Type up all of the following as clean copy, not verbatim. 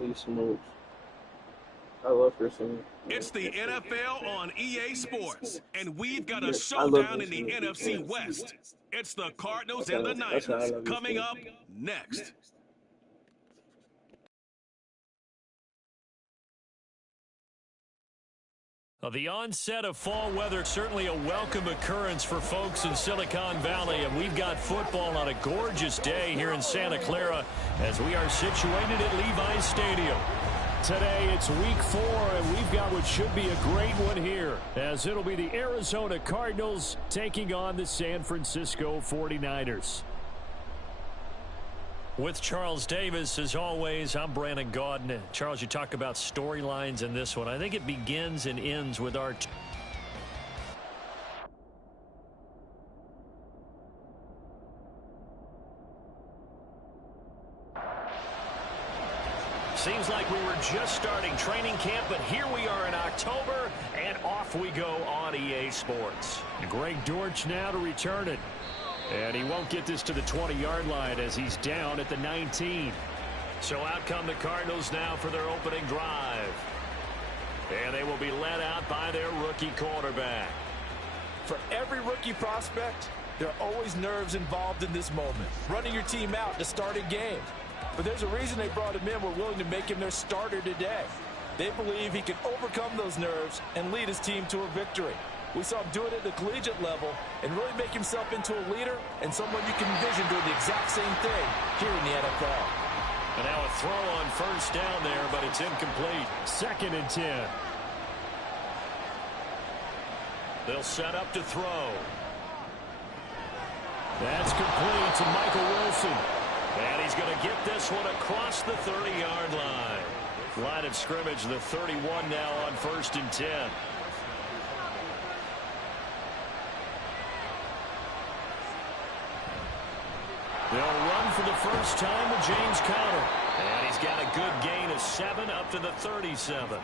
Holy smokes. I love her singing. It's the NFL on EA Sports, and we've got a showdown in the NFC West. It's the Cardinals and the Niners coming up next. The onset of fall weather, certainly a welcome occurrence for folks in Silicon Valley, and we've got football on a gorgeous day here in Santa Clara as we are situated at Levi's Stadium. Today it's week 4, and we've got what should be a great one here, as it'll be the Arizona Cardinals taking on the San Francisco 49ers. With Charles Davis, as always, I'm Brandon Gaudin. Charles, you talk about storylines in this one. I think it begins and ends with our... Seems like we were just starting training camp, but here we are in October, and off we go on EA Sports. Greg Dortch now to return it. And he won't get this to the 20-yard line as he's down at the 19. So out come the Cardinals now for their opening drive. And they will be led out by their rookie quarterback. For every rookie prospect, there are always nerves involved in this moment. Running your team out to start a game. But there's a reason they brought him in. We're willing to make him their starter today. They believe he can overcome those nerves and lead his team to a victory. We saw him do it at the collegiate level and really make himself into a leader and someone you can envision doing the exact same thing here in the NFL. And now a throw on first down there, but it's incomplete. 2nd and 10. They'll set up to throw. That's complete to Michael Wilson. And he's going to get this one across the 30-yard line. Line of scrimmage, the 31 now on 1st and 10. They'll run for the first time with James Conner. And he's got a good gain of 7 up to the 37.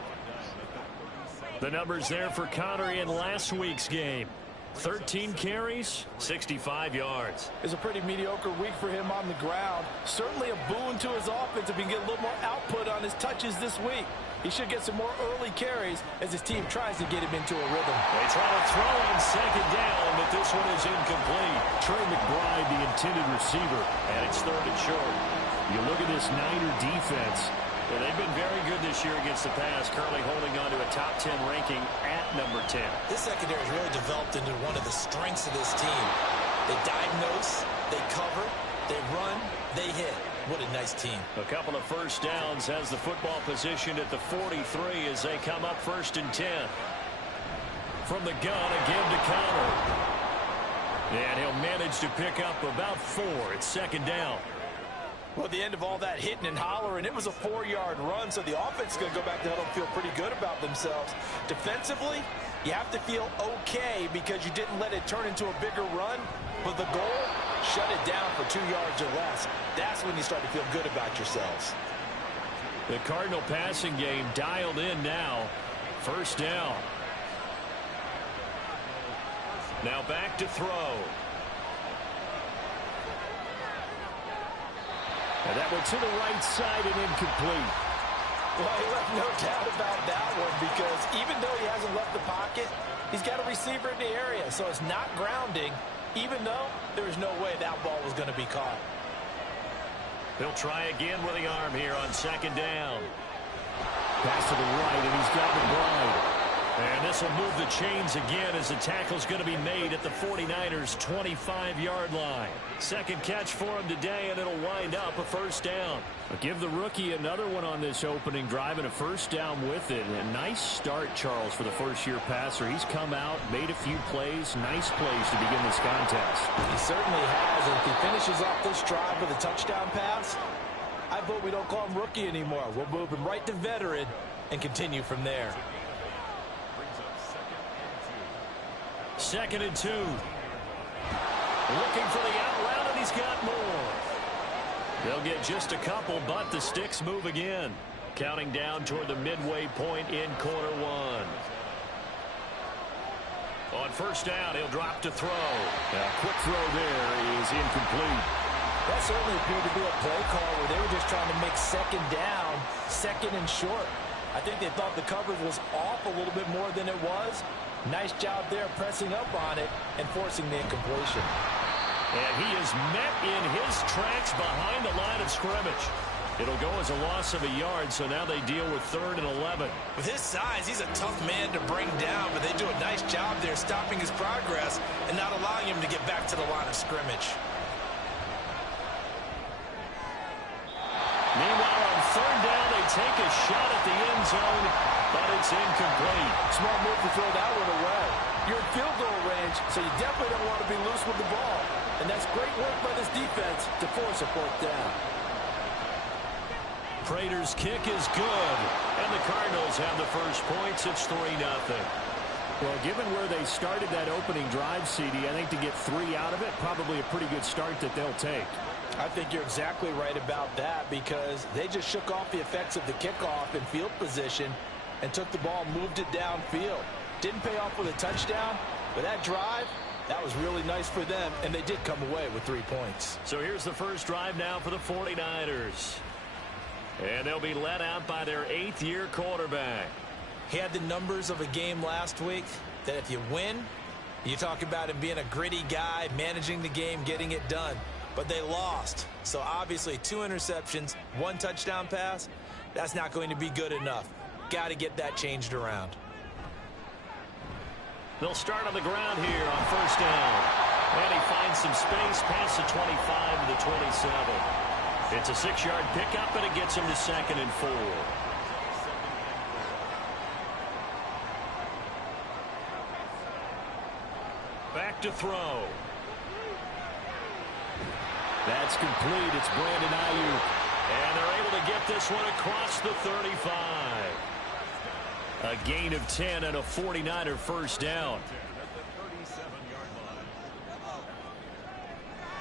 The numbers there for Conner in last week's game. 13 carries, 65 yards. It's a pretty mediocre week for him on the ground. Certainly a boon to his offense if he can get a little more output on his touches this week. He should get some more early carries as his team tries to get him into a rhythm. They try to throw on 2nd down, but this one is incomplete. Trey McBride, the intended receiver, and it's 3rd and short. You look at this Niner defense. Well, they've been very good this year against the pass, currently holding on to a top 10 ranking at number 10. This secondary has really developed into one of the strengths of this team. They diagnose, they cover, they run, they hit. What a nice team. A couple of first downs has the football positioned at the 43 as they come up 1st and 10. From the gun, again to Conner. And he'll manage to pick up about 4. It's 2nd down. Well, at the end of all that hitting and hollering, it was a 4-yard run, so the offense is going to go back to huddle and feel pretty good about themselves. Defensively, you have to feel okay because you didn't let it turn into a bigger run, but the goal, shut it down for 2 yards or less. That's when you start to feel good about yourselves. The Cardinal passing game dialed in now. 1st down. Now back to throw. And that one to the right side and incomplete. Well, he left no doubt about that one because even though he hasn't left the pocket, he's got a receiver in the area, so it's not grounding, even though there is no way that ball was going to be caught. He'll try again with the arm here on 2nd down. Pass to the right, and he's got McBride. And this will move the chains again as the tackle's going to be made at the 49ers' 25-yard line. 2nd catch for him today, and it'll wind up a 1st down. But give the rookie another one on this opening drive and a 1st down with it. A nice start, Charles, for the first-year passer. He's come out, made a few plays, nice plays to begin this contest. He certainly has, and if he finishes off this drive with a touchdown pass, I vote we don't call him rookie anymore. We'll move him right to veteran and continue from there. 2nd and 2. Looking for the out route, and he's got more. They'll get just a couple, but the sticks move again. Counting down toward the midway point in quarter 1. On 1st down, he'll drop to throw. A quick throw there is incomplete. That certainly appeared to be a play call where they were just trying to make second down, second and short. I think they thought the coverage was off a little bit more than it was. Nice job there pressing up on it and forcing the incompletion. And he is met in his tracks behind the line of scrimmage. It'll go as a loss of a yard, so now they deal with 3rd and 11. With his size, he's a tough man to bring down, but they do a nice job there stopping his progress and not allowing him to get back to the line of scrimmage. Meanwhile, on 3rd down, they take a shot at the end zone, but it's incomplete. Smart move to throw that one away. You're in field goal range, so you definitely don't want to be loose with the ball. And that's great work by this defense to force a 4th down. Prater's kick is good, and the Cardinals have the first points. It's 3-0. Well, given where they started that opening drive, CD, I think to get 3 out of it, probably a pretty good start that they'll take. I think you're exactly right about that because they just shook off the effects of the kickoff in field position and took the ball and moved it downfield. Didn't pay off with a touchdown, but that drive, that was really nice for them, and they did come away with 3 points. So here's the first drive now for the 49ers. And they'll be led out by their 8th-year quarterback. He had the numbers of a game last week that if you win, you talk about him being a gritty guy, managing the game, getting it done. But they lost. So obviously 2 interceptions, 1 touchdown pass, that's not going to be good enough. Got to get that changed around. They'll start on the ground here on 1st down. And he finds some space past the 25 to the 27. It's a 6-yard pickup, and it gets him to 2nd and 4. Back to throw. That's complete. It's Brandon Ayuk. And they're able to get this one across the 35. A gain of 10 and a 49er first down.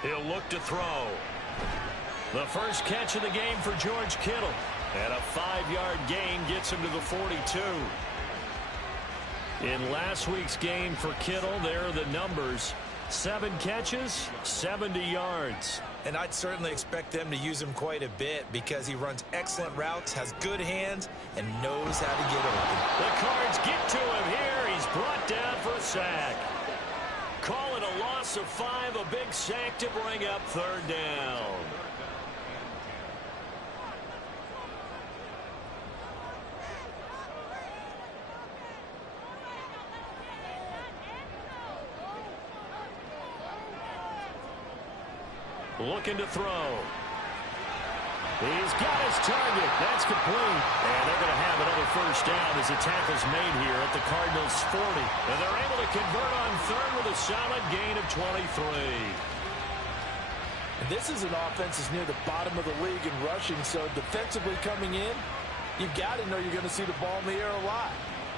He'll look to throw. The first catch of the game for George Kittle. And a 5-yard gain gets him to the 42. In last week's game for Kittle, there are the numbers. 7 catches, 70 yards. And I'd certainly expect them to use him quite a bit because he runs excellent routes, has good hands, and knows how to get open. The Cards get to him here. He's brought down for a sack. Call it a loss of 5, a big sack to bring up 3rd down. Looking to throw. He's got his target. That's complete. And they're going to have another first down as the tackle's made here at the Cardinals' 40. And they're able to convert on 3rd with a solid gain of 23. And this is an offense that's near the bottom of the league in rushing, so defensively coming in, you've got to know you're going to see the ball in the air a lot.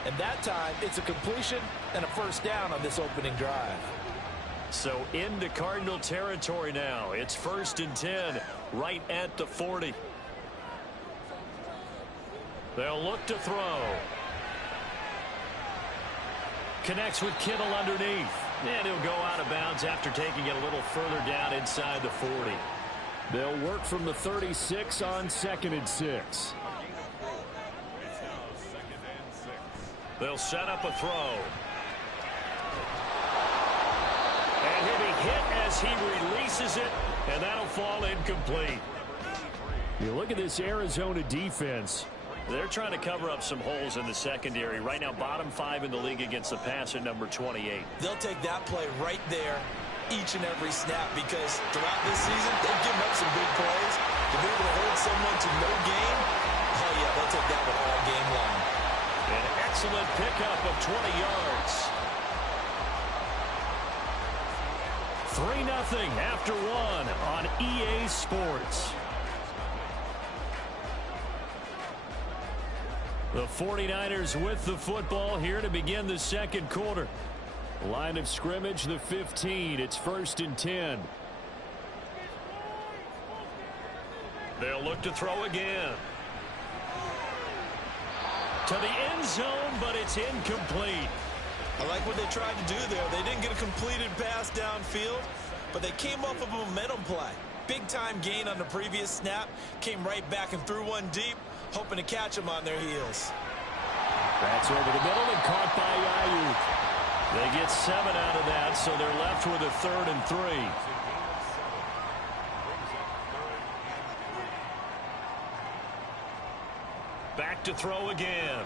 And that time, it's a completion and a first down on this opening drive. So into Cardinal territory now. It's 1st and 10 right at the 40. They'll look to throw. Connects with Kittle underneath. And he'll go out of bounds after taking it a little further down inside the 40. They'll work from the 36 on 2nd and 6. They'll set up a throw. And he'll be hit as he releases it, and that'll fall incomplete. You look at this Arizona defense. They're trying to cover up some holes in the secondary. Right now, bottom 5 in the league against the pass at number 28. They'll take that play right there each and every snap because throughout this season, they've given up some big plays. To be able to hold someone to no gain, oh yeah, they'll take that one all game long. An excellent pickup of 20 yards. 3-0 after 1 on EA Sports. The 49ers with the football here to begin the 2nd quarter. Line of scrimmage, the 15. It's 1st and 10. They'll look to throw again. To the end zone, but it's incomplete. I like what they tried to do there. They didn't get a completed pass downfield, but they came off of a momentum play. big-time gain on the previous snap, came right back and threw one deep, hoping to catch them on their heels. That's over the middle and caught by Ayuk. They get 7 out of that, so they're left with a 3rd and 3. Back to throw again.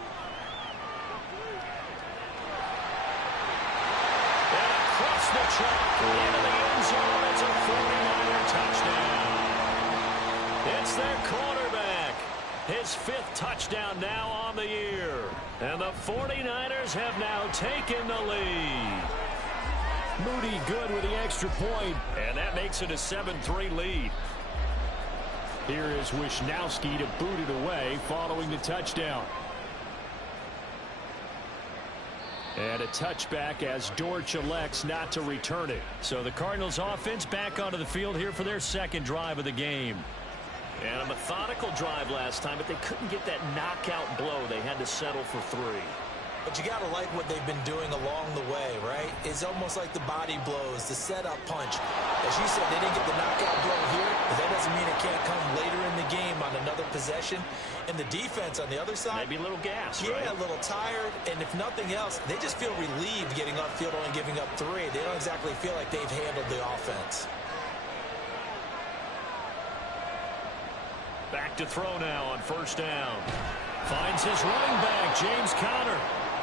And across the track into the end zone. It's a 49er touchdown. It's their quarterback. His 5th touchdown now on the year. And the 49ers have now taken the lead. Moody good with the extra point, and that makes it a 7-3 lead. Here is Wisnowski to boot it away following the touchdown. And a touchback as Dortch elects not to return it. So the Cardinals offense back onto the field here for their 2nd drive of the game. And a methodical drive last time, but they couldn't get that knockout blow. They had to settle for 3. But you got to like what they've been doing along the way, right? It's almost like the body blows, the setup punch. As you said, they didn't get the knockout blow here, but that doesn't mean it can't come later in the game on another possession. And the defense on the other side, maybe a little gas, yeah, right? A little tired. And if nothing else, they just feel relieved getting upfield, only giving up 3. They don't exactly feel like they've handled the offense. Back to throw now on 1st down. Finds his running back, James Conner.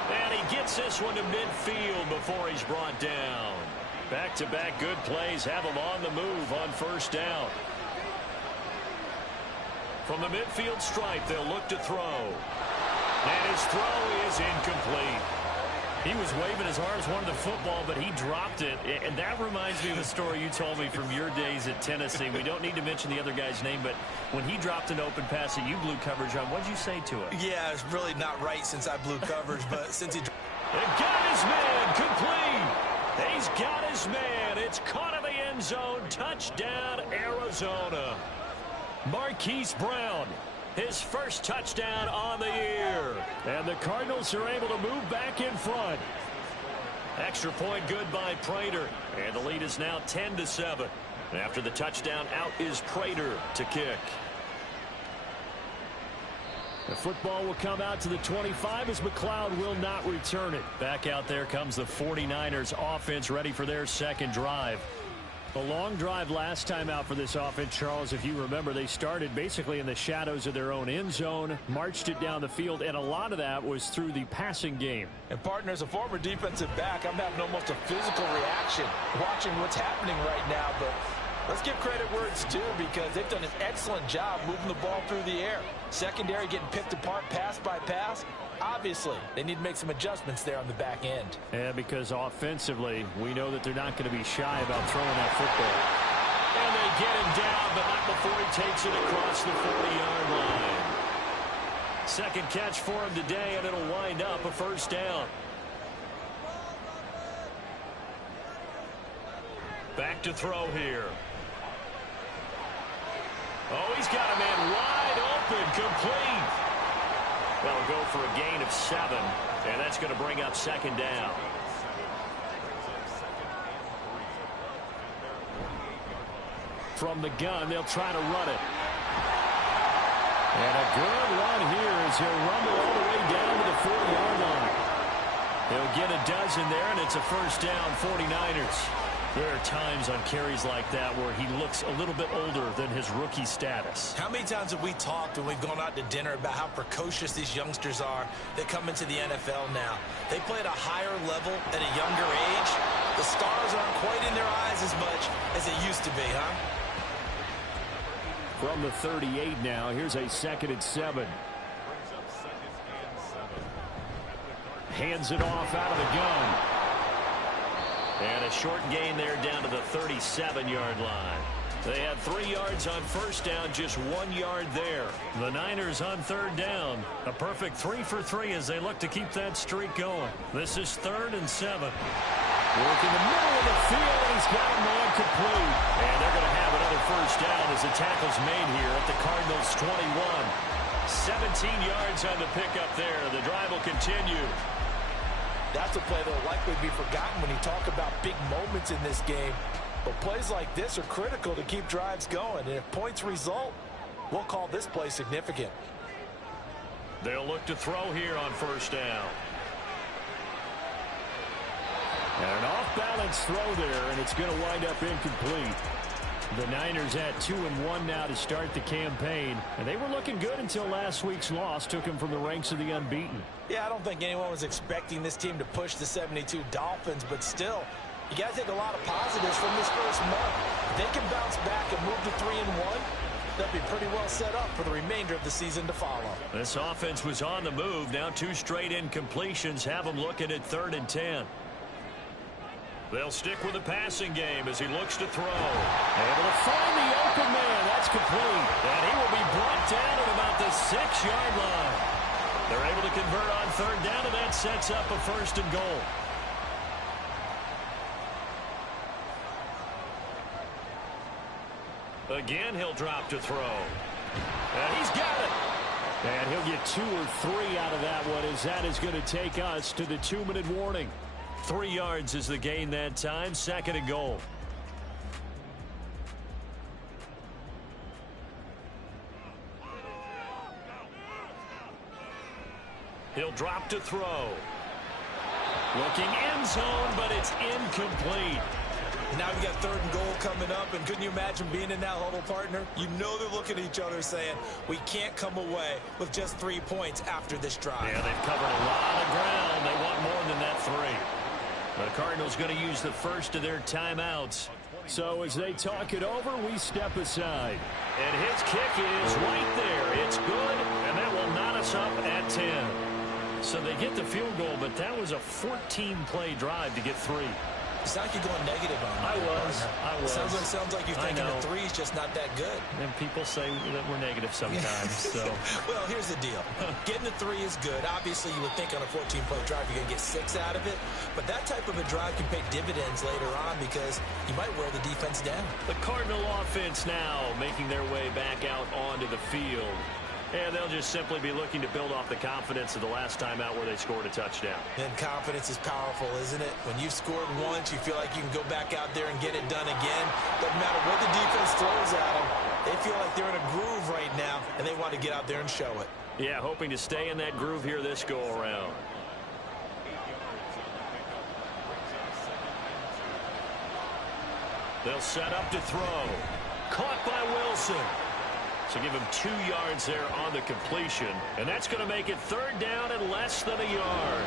And he gets this one to midfield before he's brought down. Back-to-back good plays have him on the move on 1st down. From the midfield stripe, they'll look to throw. And his throw is incomplete. He was waving as hard as wanted the football, but he dropped it. And that reminds me of a story you told me from your days at Tennessee. We don't need to mention the other guy's name, but when he dropped an open pass that you blew coverage on, what did you say to it? Yeah, it's really not right since I blew coverage, but since he... And got his man, complete. He's got his man. It's caught in the end zone. Touchdown, Arizona. Marquise Brown, his 1st touchdown on the year. And the Cardinals are able to move back in front. Extra point good by Prater. And the lead is now 10-7. After the touchdown, out is Prater to kick. The football will come out to the 25 as McLeod will not return it. Back out there comes the 49ers offense ready for their 2nd drive. A long drive last time out for this offense, Charles. If you remember, they started basically in the shadows of their own end zone, marched it down the field, and a lot of that was through the passing game. And, partner, as a former defensive back, I'm having almost a physical reaction watching what's happening right now. But let's give credit where it's due because they've done an excellent job moving the ball through the air. Secondary getting picked apart pass by pass. Obviously, they need to make some adjustments there on the back end. And because offensively, we know that they're not going to be shy about throwing that football. And they get him down, but not before he takes it across the 40-yard line. 2nd catch for him today, and it'll wind up a 1st down. Back to throw here. Oh, he's got a man wide open, complete. That'll go for a gain of 7, and that's going to bring up 2nd down. From the gun, they'll try to run it. And a good run here as he'll rumble all the way down to the 40-yard line. He'll get a dozen there, and it's a 1st down, 49ers. There are times on carries like that where he looks a little bit older than his rookie status. How many times have we talked when we've gone out to dinner about how precocious these youngsters are that come into the NFL now? They play at a higher level at a younger age. The stars aren't quite in their eyes as much as it used to be, huh? From the 38 now, here's a 2nd and 7. Hands it off out of the gun. And a short gain there down to the 37-yard line. They had 3 yards on 1st down, just 1 yard there. The Niners on 3rd down. A perfect 3 for 3 as they look to keep that streak going. This is 3rd and 7. Work in the middle of the field, and he's got a man complete. And they're going to have another 1st down as the tackle's made here at the Cardinals' 21. 17 yards on the pickup there. The drive will continue. That's a play that will likely be forgotten when you talk about big moments in this game. But plays like this are critical to keep drives going. And if points result, we'll call this play significant. They'll look to throw here on first down. And an off-balance throw there, and it's going to wind up incomplete. The Niners at 2-1 now to start the campaign. And they were looking good until last week's loss took them from the ranks of the unbeaten. Yeah, I don't think anyone was expecting this team to push the 72 Dolphins, but still, you got to take a lot of positives from this first month. If they can bounce back and move to 3-1, they'll be pretty well set up for the remainder of the season to follow. This offense was on the move. Now 2 straight incompletions have them looking at 3rd and 10. They'll stick with the passing game as he looks to throw. Able to find the open man. That's complete. And he will be brought down at about the 6-yard line. They're able to convert on 3rd down, and that sets up a 1st and goal. Again, he'll drop to throw. And he's got it. And he'll get 2 or 3 out of that one, as that is going to take us to the 2-minute warning. 3 yards is the gain that time. 2nd and goal. He'll drop to throw. Looking end zone, but it's incomplete. Now we got 3rd and goal coming up, and couldn't you imagine being in that huddle, partner? You know they're looking at each other saying, we can't come away with just 3 points after this drive. Yeah, they've covered a lot of ground. They want more than that 3. The Cardinals going to use the first of their timeouts. So as they talk it over, we step aside. And his kick is right there. It's good, and that will knot us up at 10. So they get the field goal, but that was a 14-play drive to get 3. It's not like you're going negative on I was. Sounds like you're thinking the 3 is just not that good. And people say that we're negative sometimes. So. Well, here's the deal. Getting the 3 is good. Obviously, you would think on a 14-play drive you're going to get 6 out of it. But that type of a drive can pay dividends later on because you might wear the defense down. The Cardinal offense now making their way back out onto the field. And they'll just simply be looking to build off the confidence of the last time out where they scored a touchdown. And confidence is powerful, isn't it? When you've scored once, you feel like you can go back out there and get it done again. Doesn't matter what the defense throws at them. They feel like they're in a groove right now, and they want to get out there and show it. Yeah, hoping to stay in that groove here this go-around. They'll set up to throw. Caught by Wilson. So give him 2 yards there on the completion. And that's going to make it 3rd down and less than a yard.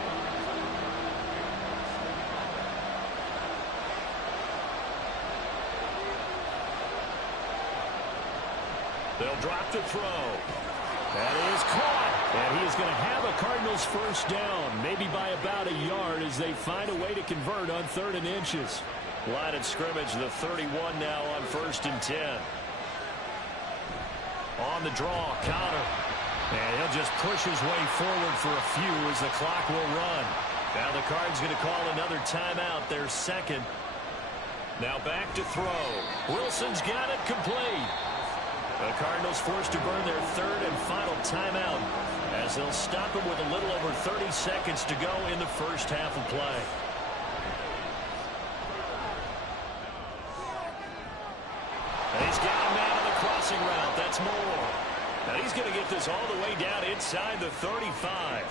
They'll drop to throw. That is caught. And he is going to have a Cardinals 1st down, maybe by about a yard as they find a way to convert on 3rd and inches. Line of scrimmage, the 31 now on 1st and 10. On the draw, counter. And he'll just push his way forward for a few as the clock will run. Now the Card's going to call another timeout, their 2nd. Now back to throw. Wilson's got it complete. The Cardinals forced to burn their 3rd and final timeout as they'll stop him with a little over 30 seconds to go in the first half of play. And he's got a man on the crossing route. That's Moore. Now he's going to get this all the way down inside the 35.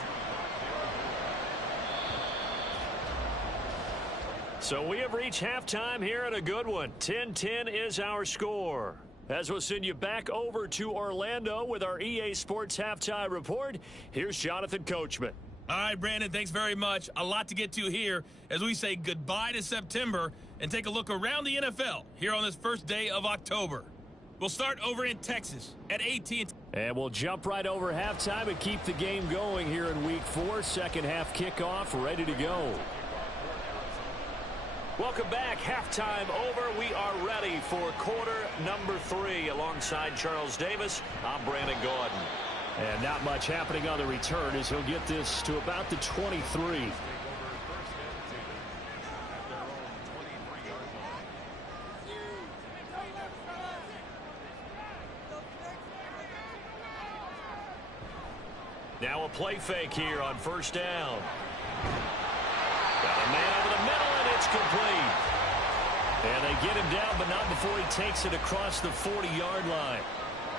So we have reached halftime here at a good one. 10-10 is our score. As we'll send you back over to Orlando with our EA Sports Halftime Report, here's Jonathan Coachman. All right, Brandon, thanks very much. A lot to get to here as we say goodbye to September and take a look around the NFL here on this first day of October. We'll start over in Texas at AT&T. And we'll jump right over halftime and keep the game going here in Week 4. Second half kickoff, ready to go. Welcome back. Halftime over. We are ready for quarter number 3. Alongside Charles Davis, I'm Brandon Gordon. And not much happening on the return as he'll get this to about the 23. Now a play fake here on 1st down. Got a man over the middle, and it's complete. And they get him down, but not before he takes it across the 40-yard line.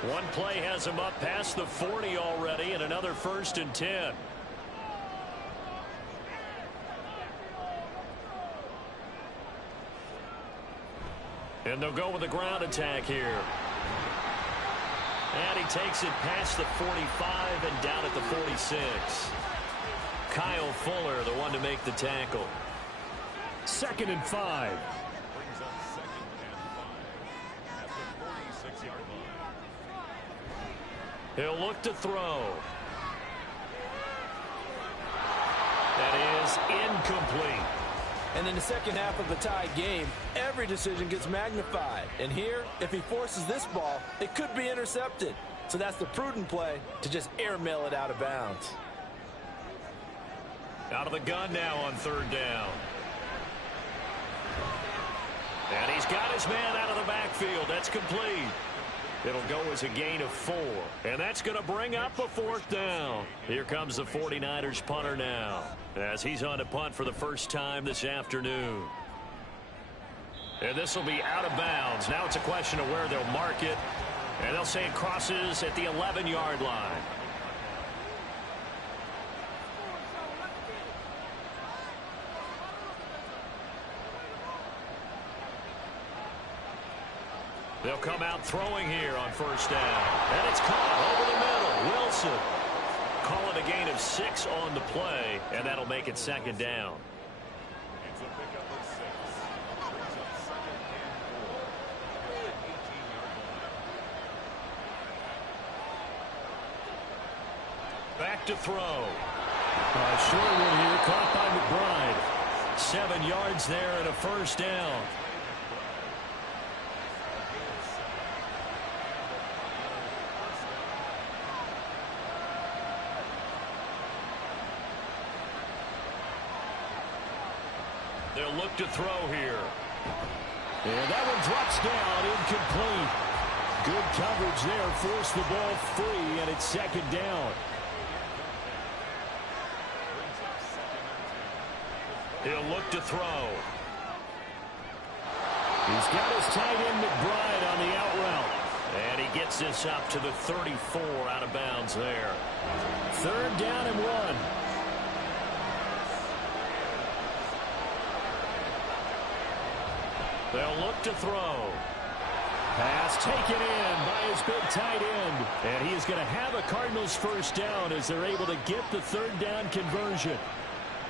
One play has him up past the 40 already, and another 1st and 10. And they'll go with a ground attack here. And he takes it past the 45 and down at the 46. Kyle Fuller, the one to make the tackle. 2nd and 5. He'll look to throw. That is incomplete. And in the second half of the tied game, every decision gets magnified. And here, if he forces this ball, it could be intercepted. So that's the prudent play to just airmail it out of bounds. Out of the gun now on 3rd down. And he's got his man out of the backfield. That's complete. It'll go as a gain of 4. And that's going to bring up a 4th down. Here comes the 49ers punter now, as he's on to punt for the first time this afternoon. And this will be out of bounds. Now it's a question of where they'll mark it. And they'll say it crosses at the 11-yard line. They'll come out throwing here on 1st down. And it's caught over the middle. Wilson. Call it a gain of 6 on the play, and that'll make it 2nd down. It's a pickup of 6. Brings up 2nd and 4. Back to throw. Short one here, caught by McBride. 7 yards there and a 1st down. They'll look to throw here. And that one drops down, incomplete. Good coverage there, forced the ball free, and it's 2nd down. He'll look to throw. He's got his tight end McBride on the out route. And he gets this up to the 34 out of bounds there. 3rd down and 1. They'll look to throw. Pass taken in by his big tight end. And he is going to have a Cardinals 1st down as they're able to get the 3rd down conversion.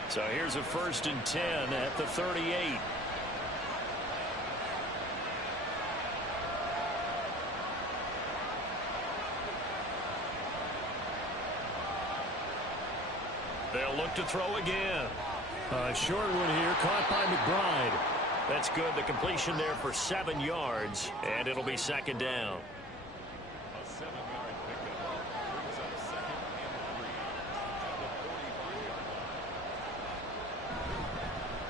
So here's a 1st and 10 at the 38. They'll look to throw again. A short one here, caught by McBride. That's good. The completion there for 7 yards, and it'll be 2nd down. A 7-yard pickup. Brings up 2nd and 3. At the 45-yard line.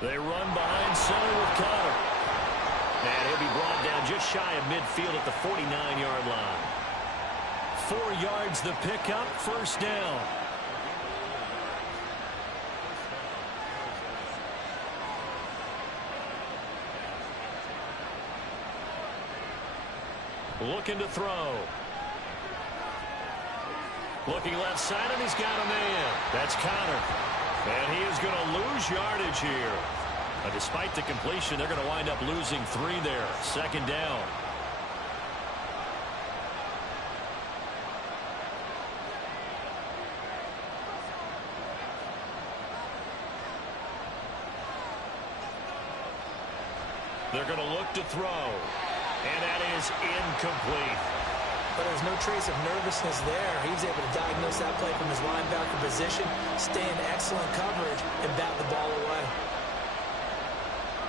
They run behind center with Connor. And he'll be brought down just shy of midfield at the 49-yard line. 4 yards the pickup, 1st down. Looking to throw. Looking left side, and he's got a man. That's Connor. And he is going to lose yardage here. Despite the completion, they're going to wind up losing 3 there. 2nd down. They're going to look to throw. And that is incomplete. But there's no trace of nervousness there. He was able to diagnose that play from his linebacker position, stay in excellent coverage, and bat the ball away.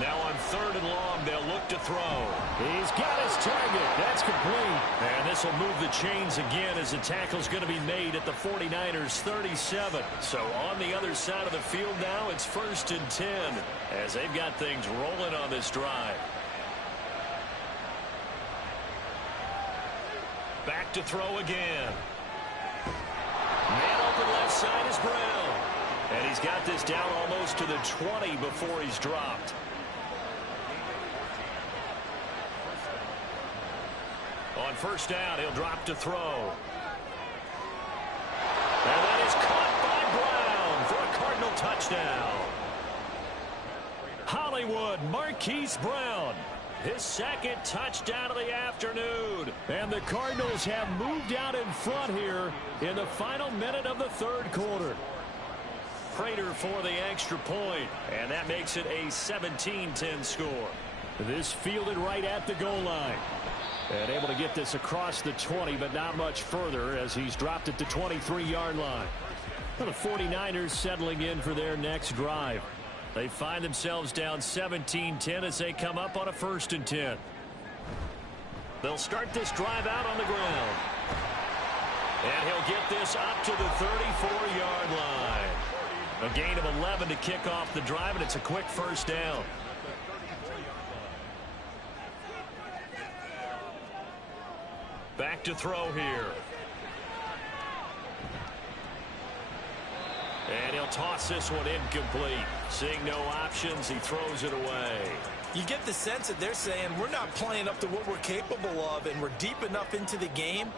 Now on 3rd and long, they'll look to throw. He's got his target. That's complete. And this will move the chains again as the tackle's going to be made at the 49ers 37. So on the other side of the field now, it's 1st and 10 as they've got things rolling on this drive. Back to throw again. Man open left side is Brown. And he's got this down almost to the 20 before he's dropped. On first down, he'll drop to throw. And that is caught by Brown for a Cardinal touchdown. Hollywood Marquise Brown, his second touchdown of the afternoon. And the Cardinals have moved out in front here in the final minute of the third quarter. Prater for the extra point, and that makes it a 17-10 score. This fielded right at the goal line. And able to get this across the 20, but not much further as he's dropped it to 23-yard line. Well, the 49ers settling in for their next drive. They find themselves down 17-10 as they come up on a 1st and 10. They'll start this drive out on the ground. And he'll get this up to the 34-yard line. A gain of 11 to kick off the drive, and it's a quick first down. Back to throw here. And he'll toss this one incomplete. Seeing no options, he throws it away. You get the sense that they're saying we're not playing up to what we're capable of, and we're deep enough into the game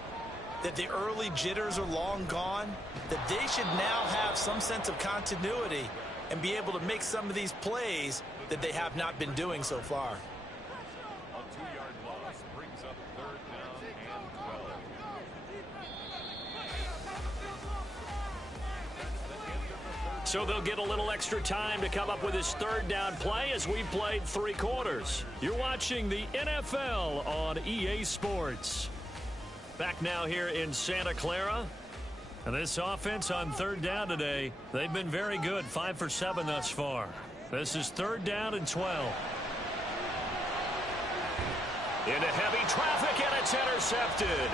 that the early jitters are long gone, that they should now have some sense of continuity and be able to make some of these plays that they have not been doing so far. A 2-yard loss brings up 3rd down and 12. So they'll get a little extra time to come up with his 3rd down play as we played 3 quarters. You're watching the NFL on EA Sports. Back now here in Santa Clara. And this offense on 3rd down today, they've been very good, 5 for 7 thus far. This is 3rd down and 12. Into heavy traffic, and it's intercepted.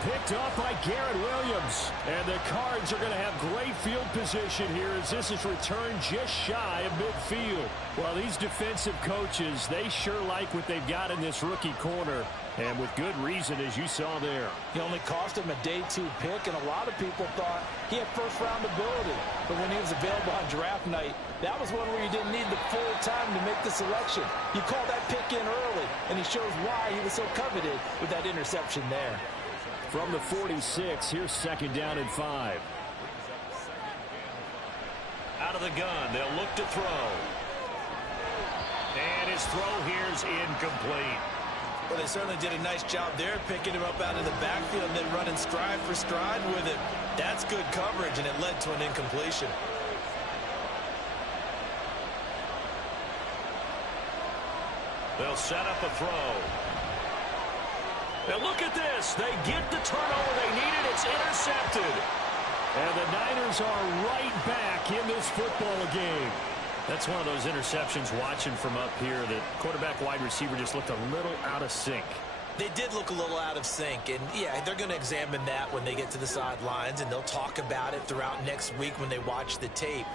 Picked off by Garrett Williams. And the Cards are going to have great field position here as this is returned just shy of midfield. Well, these defensive coaches, they sure like what they've got in this rookie corner. And with good reason, as you saw there. He only cost him a day 2 pick, and a lot of people thought he had first-round ability. But when he was available on draft night, that was one where you didn't need the full time to make the selection. You call that pick in early, and he shows why he was so coveted with that interception there. From the 46, here's 2nd down and 5. Out of the gun, they'll look to throw. And his throw here's incomplete. Well, they certainly did a nice job there, picking him up out of the backfield and then running stride for stride with it. That's good coverage, and it led to an incompletion. They'll set up a throw. And look at this. They get the turnover they needed. It's intercepted. And the Niners are right back in this football game. That's one of those interceptions watching from up here that quarterback wide receiver just looked a little out of sync. They did look a little out of sync, and yeah, they're going to examine that when they get to the sidelines, and they'll talk about it throughout next week when they watch the tape.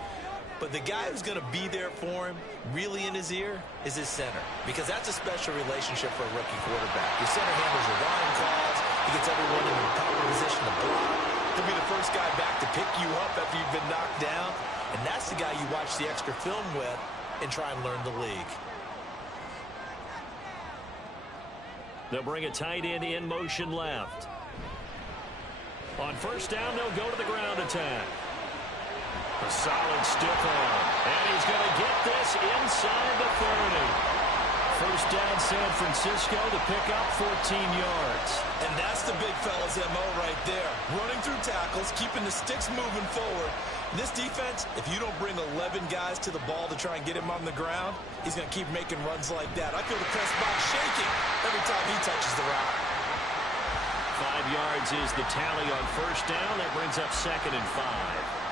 But the guy who's going to be there for him, really in his ear, is his center, because that's a special relationship for a rookie quarterback. Your center handles your line calls. He gets everyone in the proper position to block. He'll be the first guy back to pick you up after you've been knocked down. And that's the guy you watch the extra film with and try and learn the league. They'll bring a tight end in motion left. On first down, they'll go to the ground attack. A solid stiff arm. And he's going to get this inside the 30. First down, San Francisco to pick up 14 yards. And that's the big fella's MO right there. Running through tackles, keeping the sticks moving forward. This defense, if you don't bring 11 guys to the ball to try and get him on the ground, he's going to keep making runs like that. I feel the press box shaking every time he touches the rock. 5 yards is the tally on first down. That brings up 2nd and 5.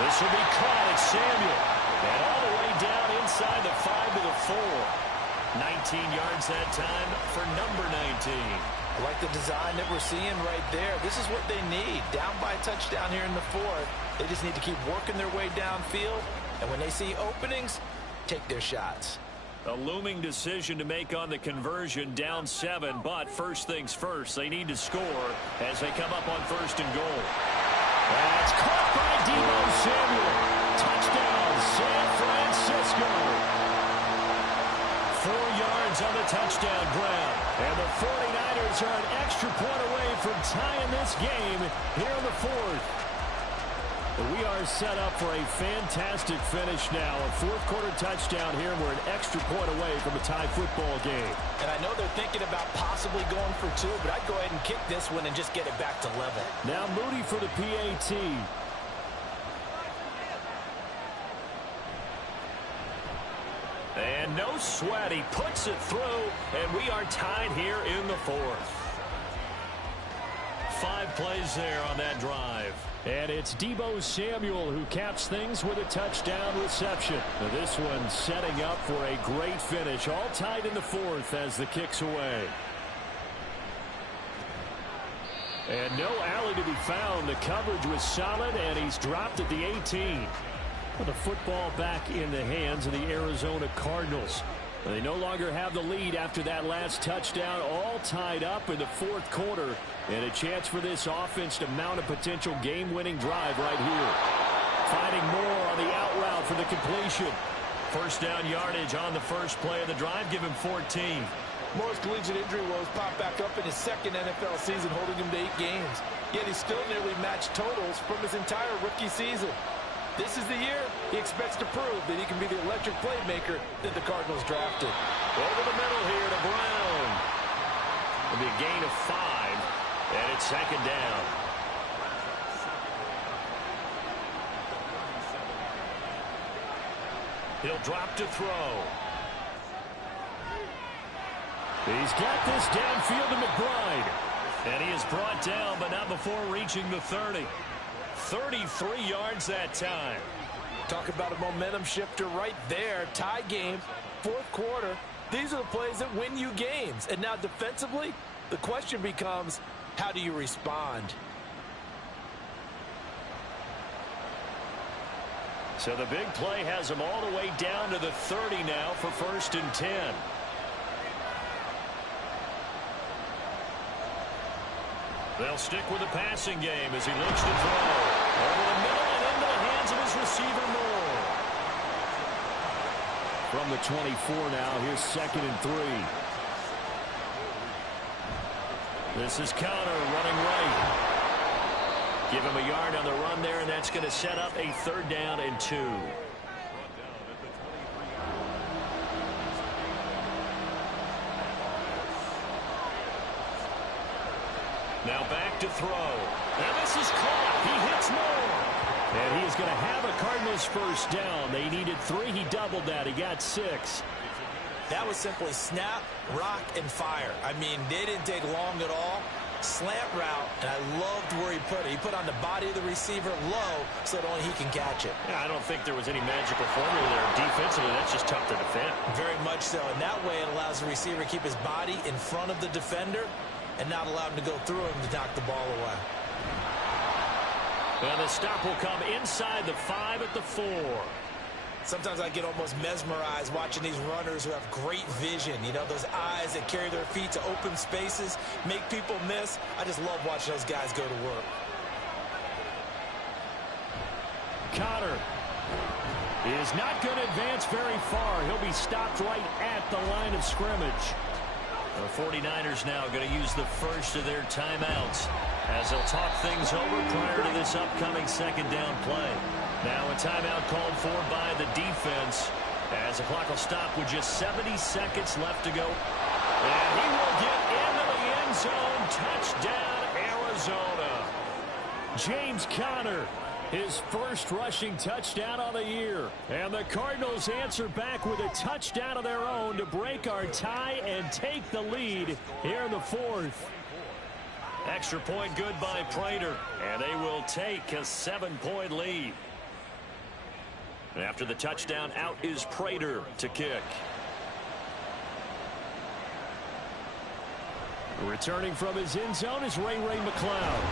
This will be caught at Samuel. And all the way down inside the 5 to the 4. 19 yards that time for number 19. I like the design that we're seeing right there. This is what they need. Down by a touchdown here in the 4th. They just need to keep working their way downfield. And when they see openings, take their shots. A looming decision to make on the conversion, down 7. But first things first, they need to score as they come up on 1st and goal. That's caught by Deebo Samuel. Touchdown, San Francisco. 4 yards on the touchdown grab. And the 49ers are an extra point away from tying this game here in the fourth. We are set up for a fantastic finish now. A fourth-quarter touchdown here, and we're an extra point away from a tie football game. And I know they're thinking about possibly going for 2, but I'd go ahead and kick this one and just get it back to level. Now Moody for the PAT. And no sweat. He puts it through, and we are tied here in the fourth. 5 plays there on that drive. And it's Deebo Samuel who caps things with a touchdown reception. Now this one setting up for a great finish. All tied in the fourth as the kick's away. And no alley to be found. The coverage was solid, and he's dropped at the 18. Put the football back in the hands of the Arizona Cardinals. They no longer have the lead after that last touchdown. All tied up in the fourth quarter. And a chance for this offense to mount a potential game-winning drive right here. Finding more on the out route for the completion. First down yardage on the first play of the drive. Give him 14. Moore's collegiate injury woes popped back up in his second NFL season, holding him to 8 games. Yet he still nearly matched totals from his entire rookie season. This is the year he expects to prove that he can be the electric playmaker that the Cardinals drafted. Over the middle here to Brown. It'll be a gain of 5, and it's second down. He'll drop to throw. He's got this downfield to McBride. And he is brought down, but not before reaching the 30. 33 yards that time. Talk about a momentum shifter right there. Tie game, fourth quarter. These are the plays that win you games. And now defensively, the question becomes, how do you respond? So the big play has him all the way down to the 30 now for 1st and 10. They'll stick with the passing game as he looks to throw. Over the middle and into the hands of his receiver, Moore. From the 24 now, here's 2nd and 3. This is Connor running right. Give him a yard on the run there, and that's going to set up a 3rd down and 2. Now back to throw. And this is caught. He hits Moore. And he is going to have a Cardinals first down. They needed 3. He doubled that. He got 6. That was simply snap, rock, and fire. I mean, they didn't take long at all. Slant route, and I loved where he put it. He put on the body of the receiver low so that only he can catch it. Yeah, I don't think there was any magical formula there. Defensively, that's just tough to defend. Very much so. And that way it allows the receiver to keep his body in front of the defender and not allow him to go through him to knock the ball away. Well, the stop will come inside the 5 at the 4. Sometimes I get almost mesmerized watching these runners who have great vision. You know, those eyes that carry their feet to open spaces, make people miss. I just love watching those guys go to work. Connor is not going to advance very far. He'll be stopped right at the line of scrimmage. The 49ers now going to use the first of their timeouts as they'll talk things over prior to this upcoming 2nd down play. Now a timeout called for by the defense as the clock will stop with just 70 seconds left to go. And he will get into the end zone. Touchdown, Arizona. James Conner, his first rushing touchdown of the year. And the Cardinals answer back with a touchdown of their own to break our tie and take the lead here in the 4th. Extra point good by Prater, and they will take a 7-point lead. After the touchdown, out is Prater to kick. Returning from his end zone is Ray McCloud.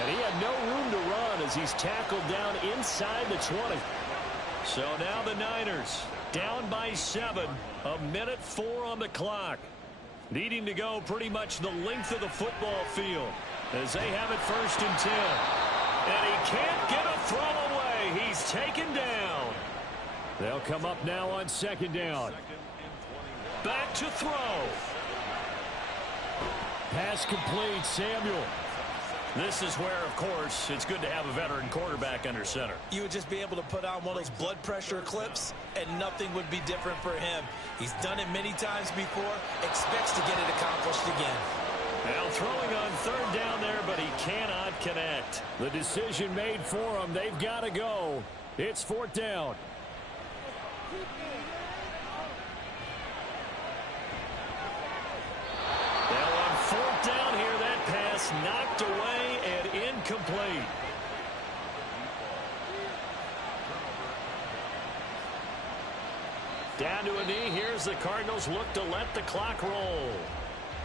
And he had no room to run as he's tackled down inside the 20. So now the Niners down by 7, 1:04 on the clock. Needing to go pretty much the length of the football field as they have it 1st and 10. And he can't get a throw away. He's taken down. They'll come up now on second down. Back to throw. Pass complete, Samuel. This is where, of course, it's good to have a veteran quarterback under center. You would just be able to put on one of those blood pressure clips, and nothing would be different for him. He's done it many times before, expects to get it accomplished again. Now throwing on third down there, but he cannot connect. The decision made for him. They've got to go. It's fourth down. Now on fourth down here, that pass knocked away and incomplete. Down to a knee. Here's the Cardinals look to let the clock roll.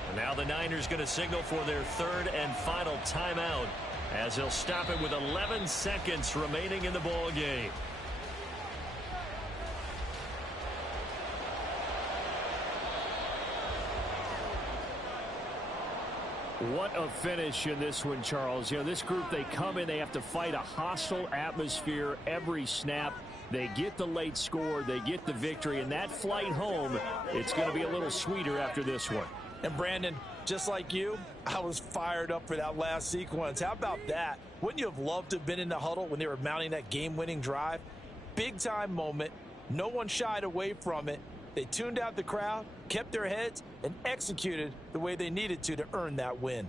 And now the Niners going to signal for their third and final timeout as they'll stop it with 11 seconds remaining in the ball game. What a finish in this one, Charles. You know, this group, they come in, they have to fight a hostile atmosphere every snap. They get the late score, they get the victory, and that flight home, it's going to be a little sweeter after this one. And Brandon, just like you, I was fired up for that last sequence. How about that? Wouldn't you have loved to have been in the huddle when they were mounting that game-winning drive? Big-time moment. No one shied away from it. They tuned out the crowd, kept their heads, and executed the way they needed to earn that win.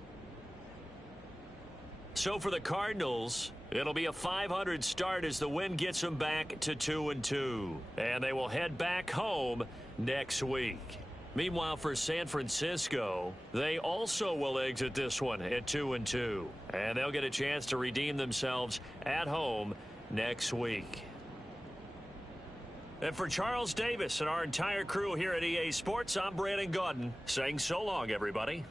So for the Cardinals, it'll be a .500 start as the win gets them back to 2-2. And they will head back home next week. Meanwhile, for San Francisco, they also will exit this one at 2-2. And they'll get a chance to redeem themselves at home next week. And for Charles Davis and our entire crew here at EA Sports, I'm Brandon Gaudin saying so long, everybody.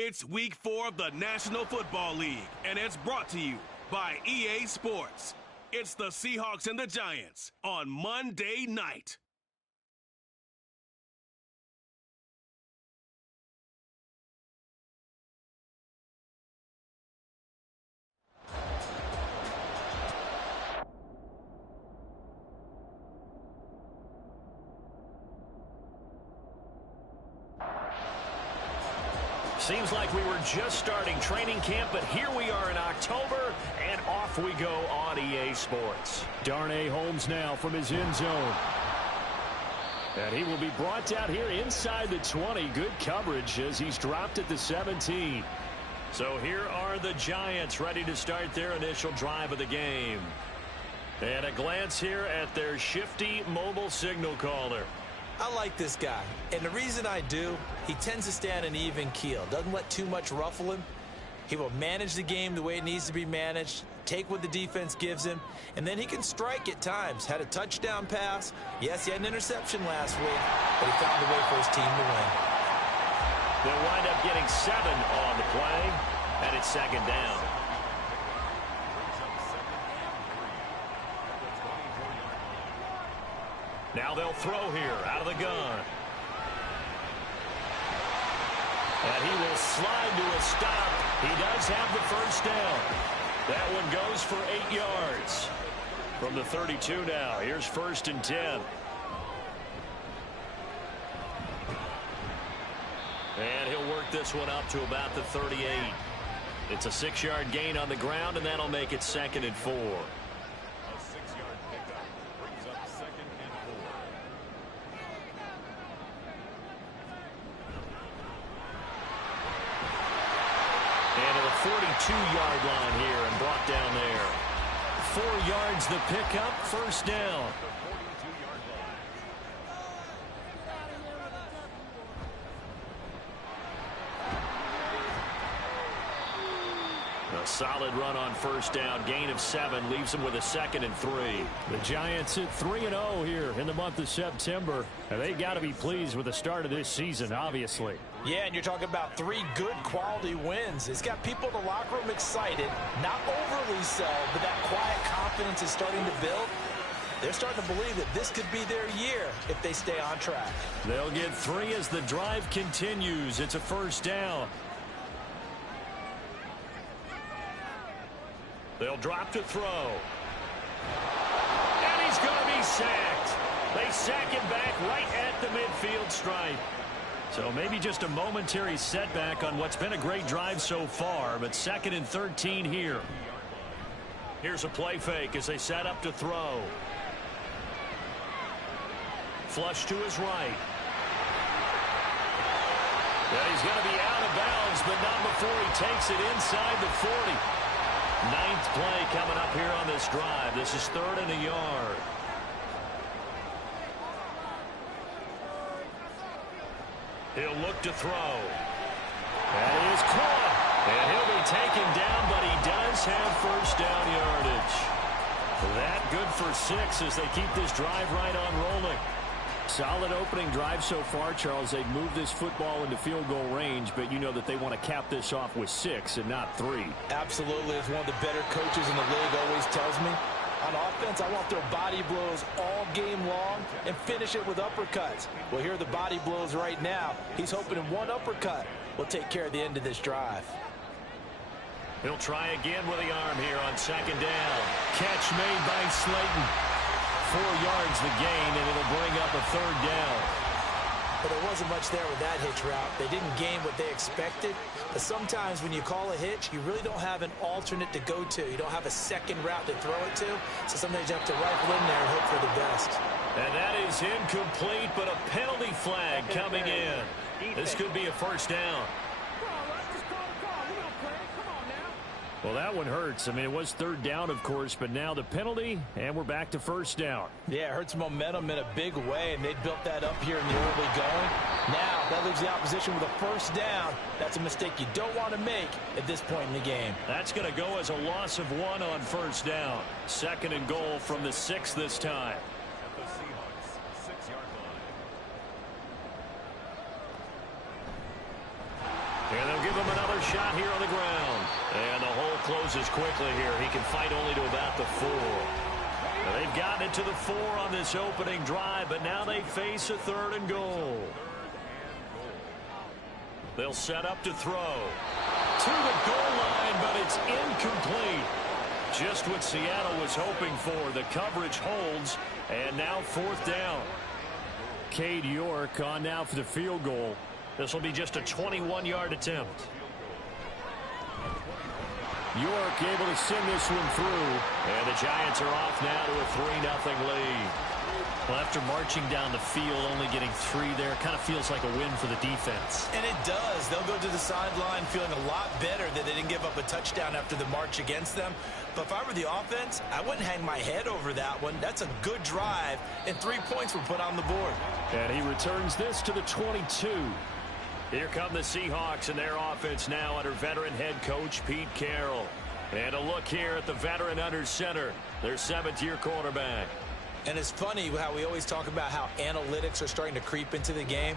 It's week 4 of the National Football League, and it's brought to you by EA Sports. It's the Seahawks and the Giants on Monday night. Seems like we were just starting training camp, but here we are in October, and off we go on EA Sports. Darnay Holmes now from his end zone. And he will be brought down here inside the 20. Good coverage as he's dropped at the 17. So here are the Giants ready to start their initial drive of the game. And a glance here at their shifty mobile signal caller. I like this guy, and the reason I do, he tends to stay on an even keel, doesn't let too much ruffle him. He will manage the game the way it needs to be managed, take what the defense gives him, and then he can strike at times. Had a touchdown pass. Yes, he had an interception last week, but he found a way for his team to win. They'll wind up getting 7 on the play, and it's second down. Now they'll throw here out of the gun. And he will slide to a stop. He does have the first down. That one goes for 8 yards. From the 32 now, here's 1st and 10. And he'll work this one up to about the 38. It's a 6-yard gain on the ground, and that'll make it 2nd and 4. And to the 42-yard line here and brought down there. 4 yards the pickup, 1st down. A solid run on 1st down, gain of 7, leaves them with a 2nd and 3. The Giants at 3-0 here in the month of September. And they got to be pleased with the start of this season, obviously. Yeah, and you're talking about 3 good quality wins. It's got people in the locker room excited, not overly so, but that quiet confidence is starting to build. They're starting to believe that this could be their year if they stay on track. They'll get 3 as the drive continues. It's a 1st down. They'll drop to throw. And he's going to be sacked. They sack him back right at the midfield stripe. So maybe just a momentary setback on what's been a great drive so far, but 2nd and 13 here. Here's a play fake as they set up to throw. Flush to his right. And he's going to be out of bounds, but not before he takes it inside the 40. 9th play coming up here on this drive. This is 3rd and a yard. He'll look to throw. That is caught. And he'll be taken down, but he does have 1st down yardage. That good for 6 as they keep this drive right on rolling. Solid opening drive so far, Charles. They've moved this football into field goal range, but you know that they want to cap this off with 6 and not 3. Absolutely. As one of the better coaches in the league always tells me, on offense, I want their body blows all game long and finish it with uppercuts. Well, here are the body blows right now. He's hoping in one uppercut will take care of the end of this drive. He'll try again with the arm here on 2nd down. Catch made by Slayton. 4 yards the gain, and it'll bring up a 3rd down. But there wasn't much there with that hitch route. They didn't gain what they expected. But sometimes when you call a hitch, you really don't have an alternate to go to. You don't have a second route to throw it to. So sometimes you have to rifle in there and hope for the best. And that is incomplete, but a penalty flag coming in. This could be a 1st down. Well, that one hurts. I mean, it was 3rd down, of course, but now the penalty, and we're back to 1st down. Yeah, it hurts momentum in a big way, and they built that up here in the early going. Now, that leaves the opposition with a 1st down. That's a mistake you don't want to make at this point in the game. That's going to go as a loss of 1 on 1st down. 2nd and goal from the 6 this time. And they'll give him another shot here on the ground. And the hole closes quickly here. He can fight only to about the 4. Now they've gotten it to the 4 on this opening drive, but now they face a 3rd and goal. They'll set up to throw. To the goal line, but it's incomplete. Just what Seattle was hoping for. The coverage holds, and now 4th down. Cade York on now for the field goal. This will be just a 21-yard attempt. York able to send this one through. And the Giants are off now to a 3-0 lead. Well, after marching down the field, only getting 3 there, kind of feels like a win for the defense. And it does. They'll go to the sideline feeling a lot better that they didn't give up a touchdown after the march against them. But if I were the offense, I wouldn't hang my head over that one. That's a good drive, and 3 points were put on the board. And he returns this to the 22. Here come the Seahawks and their offense now under veteran head coach Pete Carroll. And a look here at the veteran under center, their 7th-year quarterback. And it's funny how we always talk about how analytics are starting to creep into the game.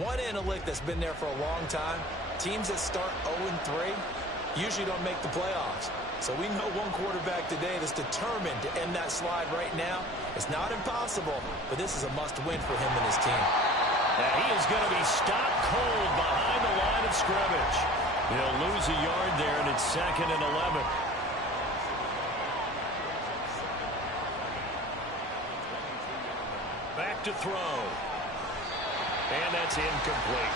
One analytic that's been there for a long time, teams that start 0-3 usually don't make the playoffs. So we know one quarterback today that's determined to end that slide right now. It's not impossible, but this is a must-win for him and his team. And he is going to be stopped cold behind the line of scrimmage. He'll lose a yard there, and it's 2nd and 11. Back to throw. And that's incomplete.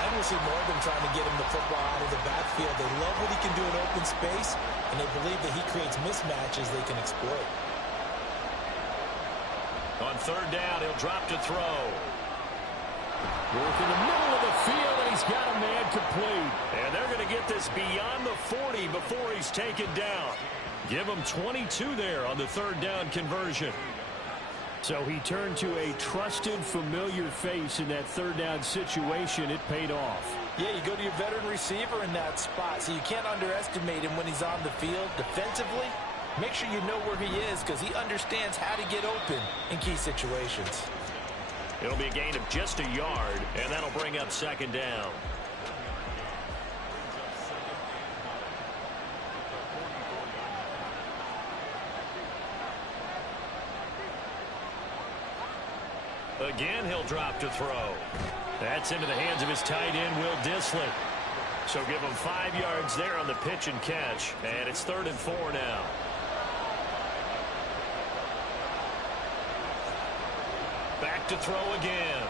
I will see more of them trying to get him the football out of the backfield. They love what he can do in open space, and they believe that he creates mismatches they can exploit. On 3rd down, he'll drop to throw. Work in the middle of the field, and he's got a man complete. And they're going to get this beyond the 40 before he's taken down. Give him 22 there on the 3rd down conversion. So he turned to a trusted, familiar face in that 3rd down situation. It paid off. Yeah, you go to your veteran receiver in that spot, so you can't underestimate him when he's on the field defensively. Make sure you know where he is because he understands how to get open in key situations. It'll be a gain of just a yard, and that'll bring up 2nd down. Again, he'll drop to throw. That's into the hands of his tight end, Will Dissly. So give him 5 yards there on the pitch and catch, and it's 3rd and 4 now. Back to throw again.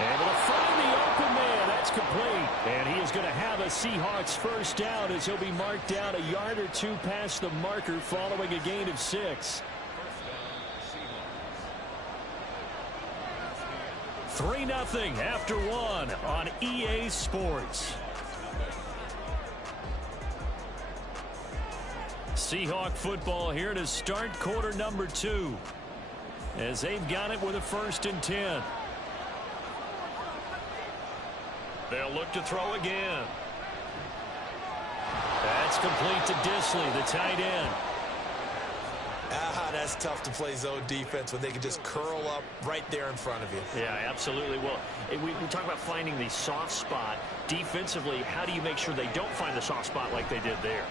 Able to find the open man. That's complete. And he is going to have a Seahawks 1st down as he'll be marked down a yard or 2 past the marker following a gain of 6. 3-0 after 1 on EA Sports. Seahawk football here to start quarter number 2. As they've got it with a 1st and 10. They'll look to throw again. That's complete to Dissly, the tight end. That's tough to play zone defense when they can just curl up right there in front of you. Yeah, absolutely. Well, we talk about finding the soft spot. Defensively, how do you make sure they don't find the soft spot like they did there?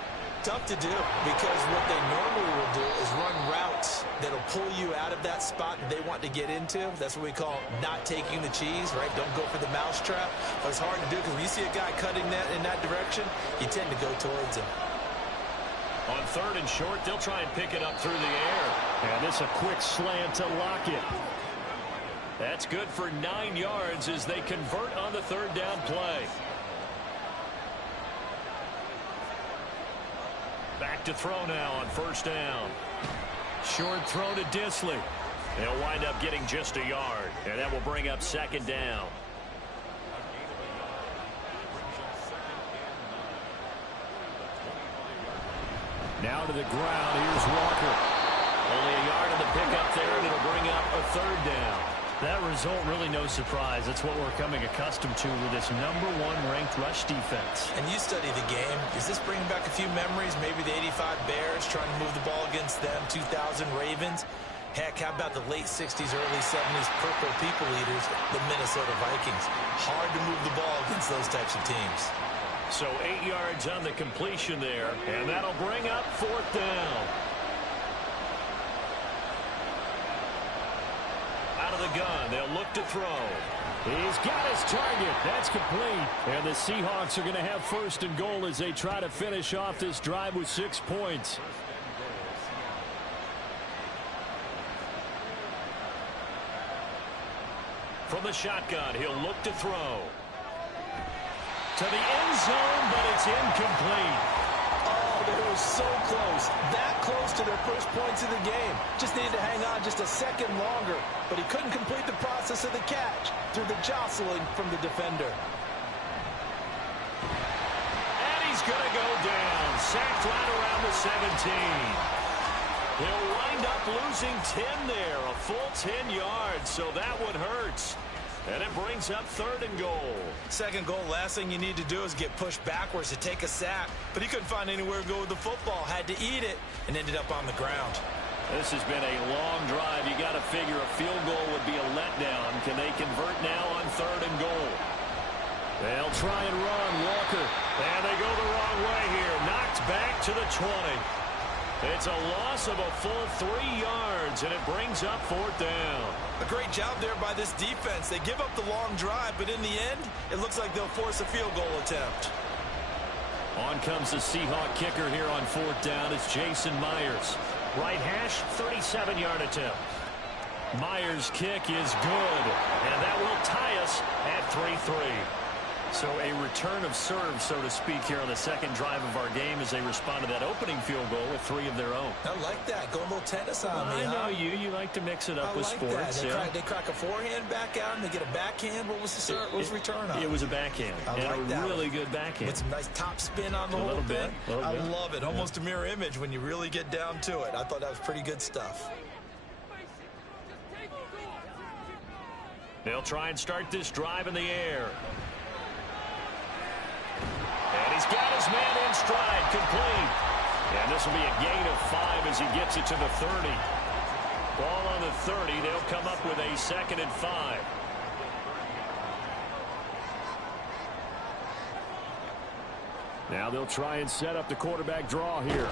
Tough to do because what they normally will do is run routes that'll pull you out of that spot that they want to get into. That's what we call not taking the cheese, right? Don't go for the mousetrap. But it's hard to do because when you see a guy cutting that in that direction, you tend to go towards him. On 3rd and short, they'll try and pick it up through the air. And this a quick slant to Lockett. That's good for 9 yards as they convert on the 3rd down play. Back to throw now on 1st down. Short throw to Dissly. They'll wind up getting just a yard, and that will bring up 2nd down. Now to the ground. Here's Walker. Only a yard in the pickup there, and it'll bring up a 3rd down. That result really no surprise. That's what we're coming accustomed to with this #1 ranked rush defense. And you study the game. Is this bringing back a few memories? Maybe the '85 Bears trying to move the ball against them, 2000 Ravens. Heck, how about the late 60s, early 70s purple people eaters, the Minnesota Vikings? Hard to move the ball against those types of teams. So 8 yards on the completion there, and that'll bring up 4th down. Out of the gun, they'll look to throw. He's got his target. That's complete. And the Seahawks are going to have 1st and goal as they try to finish off this drive with 6 points. From the shotgun, he'll look to throw. To the end zone, but it's incomplete. Oh, they were so close. That close to their first points of the game. Just needed to hang on just a second longer. But he couldn't complete the process of the catch through the jostling from the defender. And he's going to go down. Sacked right around the 17. He'll wind up losing 10 there. A full 10 yards, so that one hurts. And it brings up 3rd and goal. Second goal, last thing you need to do is get pushed backwards to take a sack. But he couldn't find anywhere to go with the football. Had to eat it and ended up on the ground. This has been a long drive. You got to figure a field goal would be a letdown. Can they convert now on 3rd and goal? They'll try and run. Walker. And they go the wrong way here. Knocked back to the 20. It's a loss of a full 3 yards, and it brings up 4th down. A great job there by this defense. They give up the long drive, but in the end, it looks like they'll force a field goal attempt. On comes the Seahawk kicker here on 4th down. It's Jason Myers. Right hash, 37-yard attempt. Myers' kick is good, and that will tie us at 3-3. So a return of serve, so to speak, here on the second drive of our game as they respond to that opening field goal with 3 of their own. I like that. Go a little tennis on me, I know you like to mix it up with sports. They crack a forehand back out and they get a backhand. What was the serve? What was the return on? It was a backhand. And a really good backhand. With some nice top spin on the whole thing. I love it. Almost a mirror image when you really get down to it. I thought that was pretty good stuff. They'll try and start this drive in the air. And he's got his man in stride, complete. And this will be a gain of 5 as he gets it to the 30. Ball on the 30. They'll come up with a 2nd and 5. Now they'll try and set up the quarterback draw here.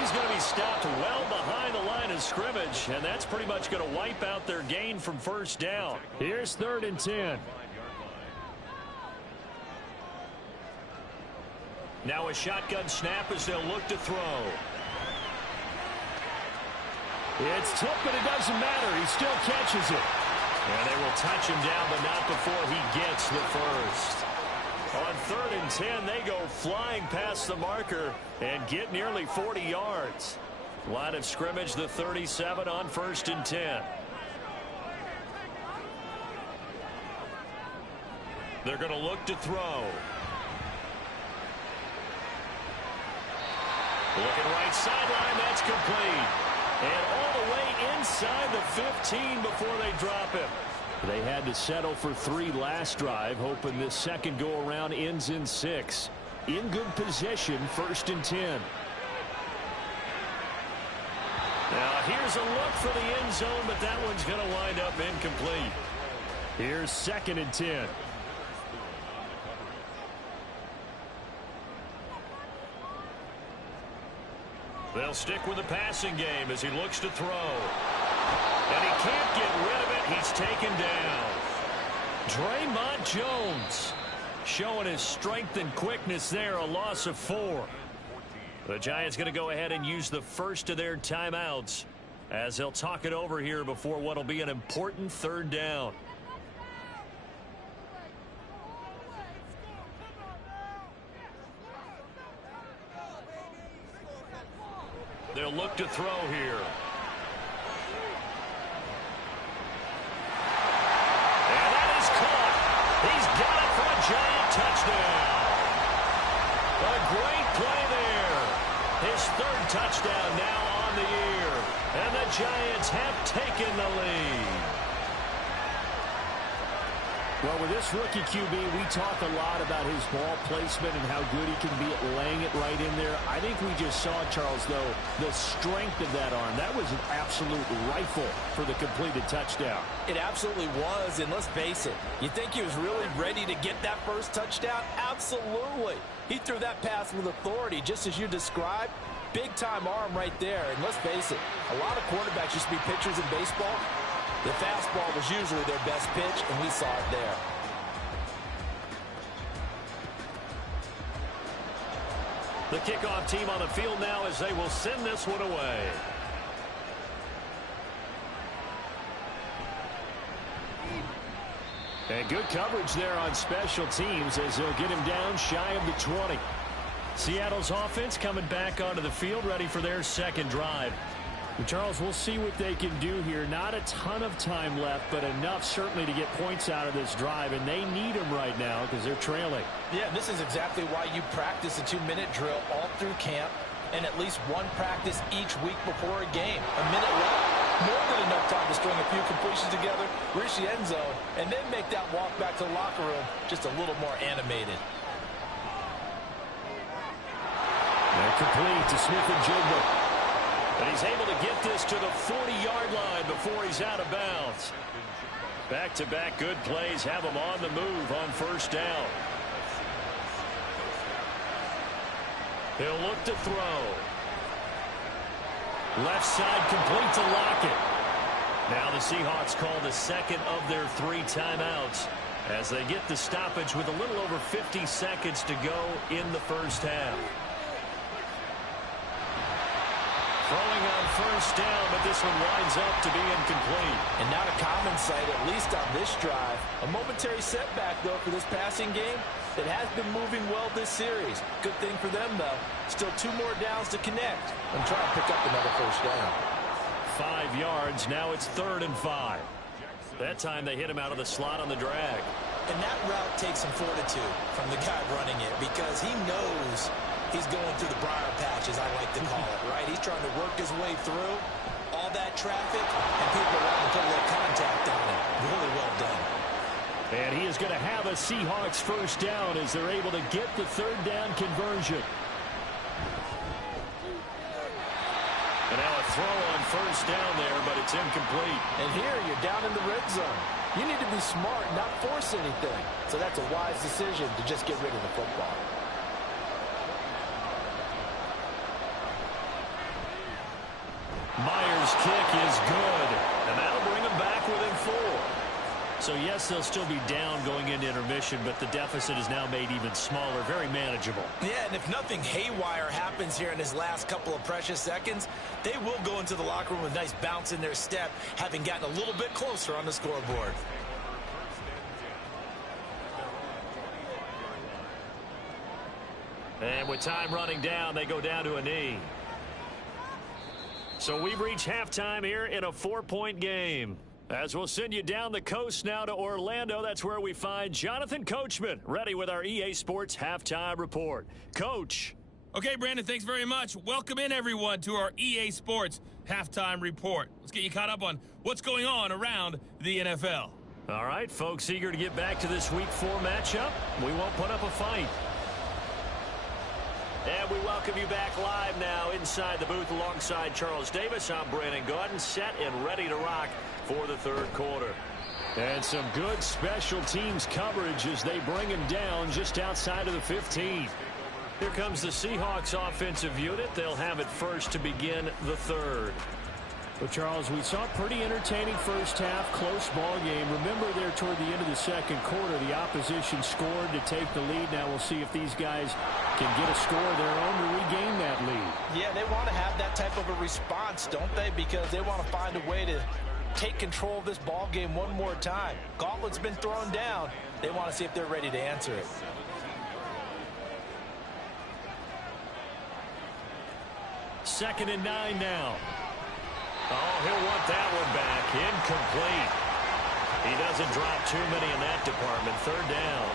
He's going to be stopped well behind the line of scrimmage, and that's pretty much going to wipe out their gain from 1st down. Here's 3rd and 10. Now a shotgun snap as they'll look to throw. It's tipped, but it doesn't matter. He still catches it. And they will touch him down, but not before he gets the first. On 3rd and 10, they go flying past the marker and get nearly 40 yards. Line of scrimmage, the 37 on 1st and 10. They're going to look to throw. Looking right sideline, that's complete. And all the way inside the 15 before they drop him. They had to settle for 3 last drive, hoping this second go-around ends in 6. In good position, 1st and 10. Now here's a look for the end zone, but that one's going to wind up incomplete. Here's 2nd and 10. They'll stick with the passing game as he looks to throw. And he can't get rid of it. He's taken down. Draymond Jones showing his strength and quickness there. A loss of 4. The Giants going to go ahead and use the first of their timeouts as they'll talk it over here before what will be an important 3rd down. They'll look to throw here. And that is caught. He's got it for a Giant touchdown. A great play there. His 3rd touchdown now on the year. And the Giants have taken the lead. Well, with this rookie QB, we talk a lot about his ball placement and how good he can be at laying it right in there. I think we just saw, Charles, though, the strength of that arm. That was an absolute rifle for the completed touchdown. It absolutely was, and let's face it, you think he was really ready to get that first touchdown? Absolutely. He threw that pass with authority, just as you described. Big-time arm right there, and let's face it, a lot of quarterbacks used to be pitchers in baseball. The fastball was usually their best pitch, and we saw it there. The kickoff team on the field now as they will send this one away. And good coverage there on special teams as they'll get him down shy of the 20. Seattle's offense coming back onto the field, ready for their second drive. Charles, we'll see what they can do here. Not a ton of time left, but enough certainly to get points out of this drive, and they need them right now because they're trailing. Yeah, this is exactly why you practice a 2-minute drill all through camp and at least one practice each week before a game. A minute left, more than enough time to string a few completions together, reach the end zone, and then make that walk back to the locker room just a little more animated. They're complete to Smith-Njigba. And he's able to get this to the 40-yard line before he's out of bounds. Back-to-back good plays have him on the move on first down. He'll look to throw. Left side complete to Lockett. Now the Seahawks call the second of their 3 timeouts as they get the stoppage with a little over 50 seconds to go in the first half. Throwing on first down, but this one winds up to be incomplete. And not a common sight, at least on this drive. A momentary setback, though, for this passing game that has been moving well this series. Good thing for them, though. Still 2 more downs to connect and try to pick up another first down. 5 yards. Now it's 3rd and 5. That time they hit him out of the slot on the drag. And that route takes some fortitude from the guy running it because he knows he's going through the briar patch, as I like to call it, right? He's trying to work his way through all that traffic, and people around to put a little contact on him. Really well done. And he is going to have a Seahawks first down as they're able to get the 3rd down conversion. And now a throw on first down there, but it's incomplete. And here you're down in the red zone. You need to be smart, not force anything. So that's a wise decision to just get rid of the football. Myers' kick is good, and that'll bring them back within 4. So, yes, they'll still be down going into intermission, but the deficit is now made even smaller, very manageable. Yeah, and if nothing haywire happens here in his last couple of precious seconds, they will go into the locker room with a nice bounce in their step, having gotten a little bit closer on the scoreboard. And with time running down, they go down to a knee. So we've reached halftime here in a 4-point game. As we'll send you down the coast now to Orlando, that's where we find Jonathan Coachman, ready with our EA Sports Halftime Report. Coach. Okay, Brandon, thanks very much. Welcome in, everyone, to our EA Sports Halftime Report. Let's get you caught up on what's going on around the NFL. All right, folks, eager to get back to this Week 4 matchup. We won't put up a fight. And we welcome you back live now inside the booth alongside Charles Davis. I'm Brandon Gaudin, set and ready to rock for the 3rd quarter. And some good special teams coverage as they bring him down just outside of the 15. Here comes the Seahawks offensive unit. They'll have it first to begin the 3rd. Well, Charles, we saw a pretty entertaining first half, close ball game. Remember there toward the end of the 2nd quarter, the opposition scored to take the lead. Now we'll see if these guys can get a score of their own to regain that lead. Yeah, they want to have that type of a response, don't they? Because they want to find a way to take control of this ball game one more time. Gauntlet's been thrown down. They want to see if they're ready to answer it. Second and 9 now. Oh, he'll want that one back. Incomplete. He doesn't drop too many in that department. 3rd down.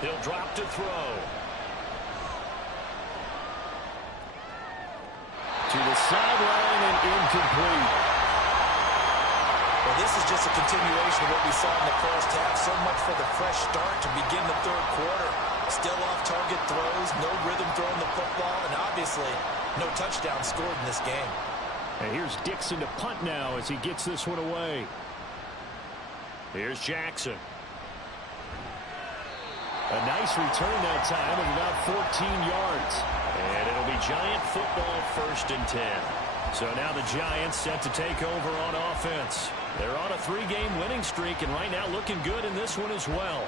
He'll drop to throw. To the sideline and incomplete. Well, this is just a continuation of what we saw in the first half. So much for the fresh start to begin the third quarter. Still off-target throws, no rhythm throwing the football, and obviously no touchdown scored in this game. And here's Dixon to punt now as he gets this one away. Here's Jackson. A nice return that time of about 14 yards. And it'll be Giant football 1st and 10. So now the Giants set to take over on offense. They're on a 3-game winning streak and right now looking good in this one as well.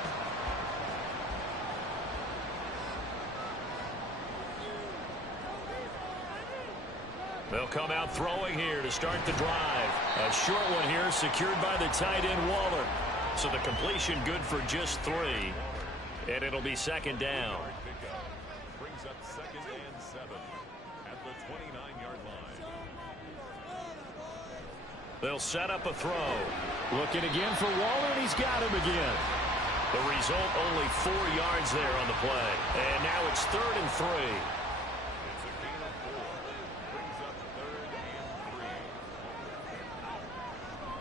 They'll come out throwing here to start the drive. A short one here secured by the tight end Waller. So the completion good for just 3. And it'll be 2nd down. Brings up 2nd and 7 at the 29-yard line. They'll set up a throw. Looking again for Waller, and he's got him again. The result, only 4 yards there on the play. And now it's 3rd and 3. It's a gain of 4. Brings up 3rd and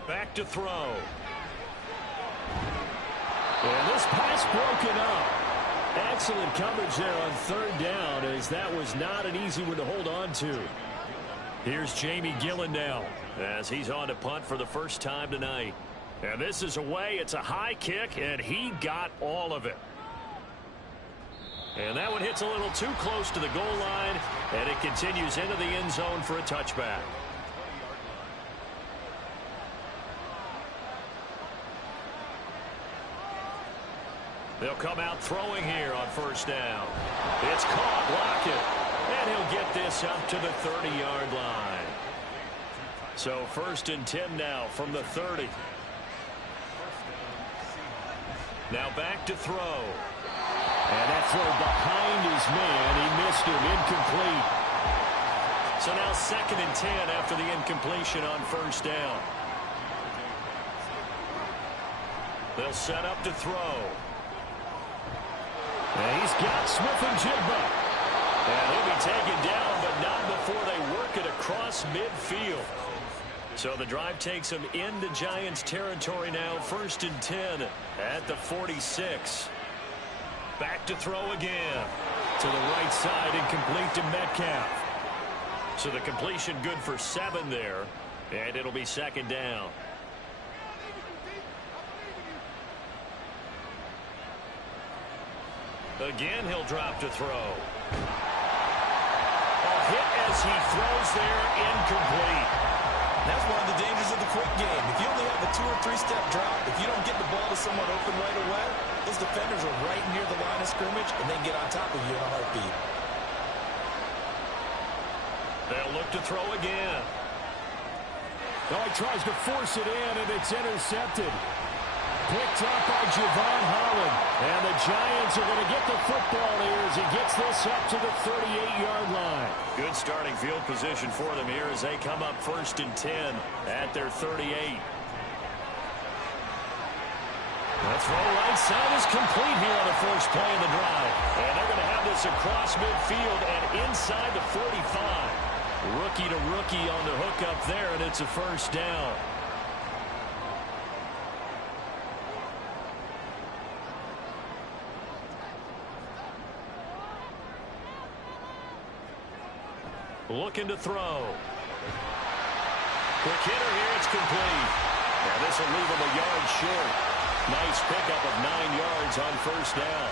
3. Back to throw. And this pass broken up. Excellent coverage there on 3rd down, as that was not an easy one to hold on to. Here's Jamie Gillen now as he's on to punt for the first time tonight. And this is away. It's a high kick, and he got all of it. And that one hits a little too close to the goal line, and it continues into the end zone for a touchback. They'll come out throwing here on 1st down. It's caught, Lockett, and he'll get this up to the 30-yard line. So 1st and 10 now from the 30. Now back to throw. And that throw behind his man. He missed him, incomplete. So now 2nd and 10 after the incompletion on 1st down. They'll set up to throw. And he's got Smith-Njigba. And he'll be taken down, but not before they work it across midfield. So the drive takes him into Giants territory now. 1st and 10 at the 46. Back to throw again. To the right side, incomplete to Metcalf. So the completion good for 7 there. And it'll be 2nd down. Again, he'll drop to throw. A hit as he throws there, incomplete. That's one of the dangers of the quick game. If you only have a 2- or 3-step drop, if you don't get the ball to someone open right away, those defenders are right near the line of scrimmage and then get on top of you in a heartbeat. They'll look to throw again. Oh, he tries to force it in, and it's intercepted. Picked up by Javon Holland. And the Giants are going to get the football here as he gets this up to the 38-yard line. Good starting field position for them here as they come up 1st and 10 at their 38. The throw right side is complete here on the first play of the drive. And they're going to have this across midfield and inside the 45. Rookie to rookie on the hook up there, and it's a 1st down. Looking to throw. Quick hitter here, it's complete. And this will leave him a yard short. Nice pickup of 9 yards on 1st down.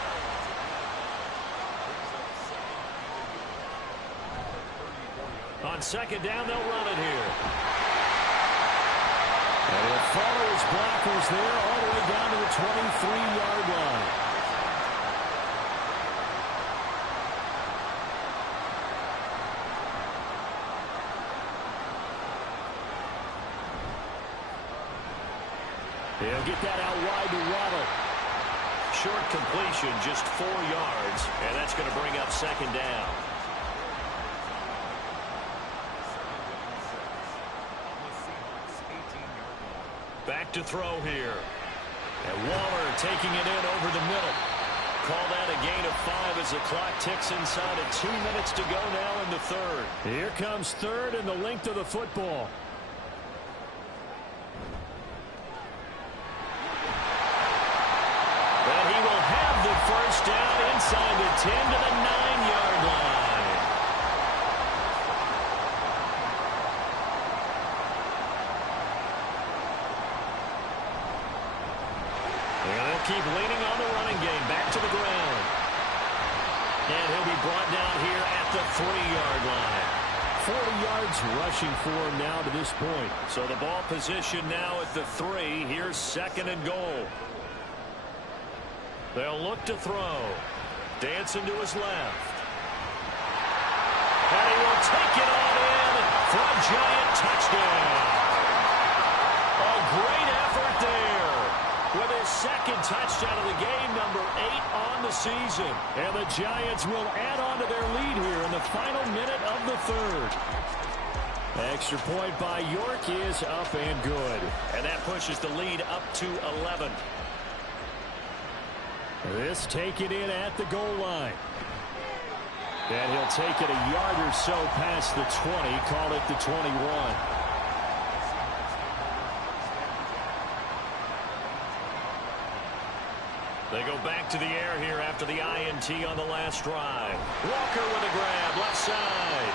On 2nd down, they'll run it here. And he'll follow his blockers there all the way down to the 23-yard line. He'll get that out wide to Waddle. Short completion, just 4 yards, and that's going to bring up 2nd down. Back to throw here. And Waller taking it in over the middle. call that a gain of 5 as the clock ticks inside of 2 minutes to go now in the third. Here comes third and the length of the football. And he will have the first down inside the 10 to the 9-yard line. And they'll keep leaning on the running game. Back to the ground. And he'll be brought down here at the 3-yard line. 40 yards rushing for him now to this point. So the ball position now at the 3. Here's 2nd and goal. They'll look to throw. Dancing to his left. And he will take it on in for a giant touchdown. A great effort there. With his 2nd touchdown of the game, number 8 on the season. And the Giants will add on to their lead here in the final minute of the third. Extra point by York is up and good. And that pushes the lead up to 11. This taken in at the goal line. And he'll take it a yard or so past the 20, call it the 21. They go back to the air here after the INT on the last drive. Walker with a grab, left side.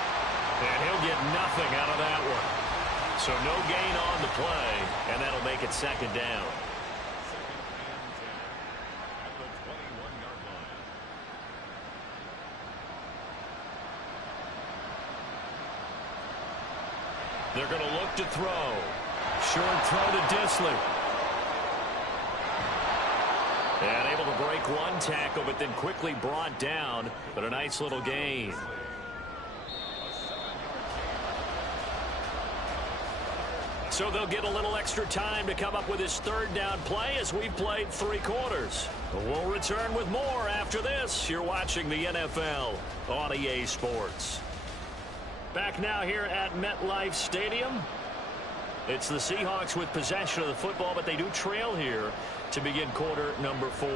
And he'll get nothing out of that one. So no gain on the play, and that'll make it 2nd down. They're going to look to throw. Short throw to Disley. And able to break one tackle, but then quickly brought down. But a nice little gain. So they'll get a little extra time to come up with his 3rd down play as we've played 3 quarters. We'll return with more after this. You're watching the NFL on EA Sports. Back now here at MetLife Stadium. It's the Seahawks with possession of the football, but they do trail here to begin quarter number 4.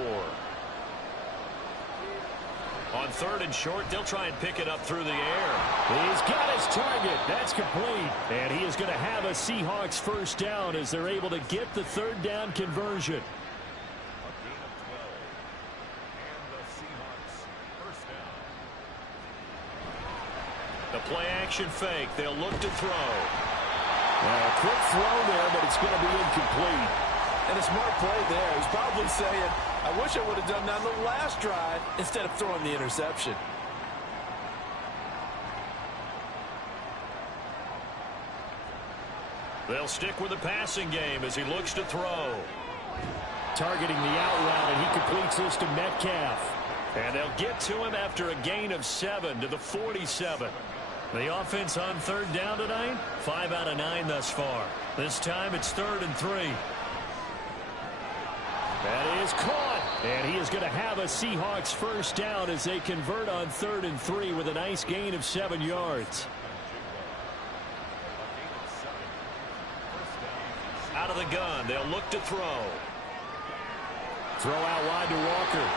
On 3rd and short, they'll try and pick it up through the air. He's got his target. That's complete. And he is going to have a Seahawks first down as they're able to get the 3rd down conversion. The play action fake. They'll look to throw. Well, a quick throw there, but it's going to be incomplete. And a smart play there. He's probably saying, I wish I would have done that on the last drive instead of throwing the interception. They'll stick with the passing game as he looks to throw. Targeting the out route, and he completes this to Metcalf. And they'll get to him after a gain of 7 to the 47. The offense on 3rd down tonight, 5 out of 9 thus far. This time it's 3rd and 3. That is caught. And he is going to have a Seahawks first down as they convert on 3rd and 3 with a nice gain of 7 yards. Out of the gun, they'll look to throw. Throw out wide to Walker.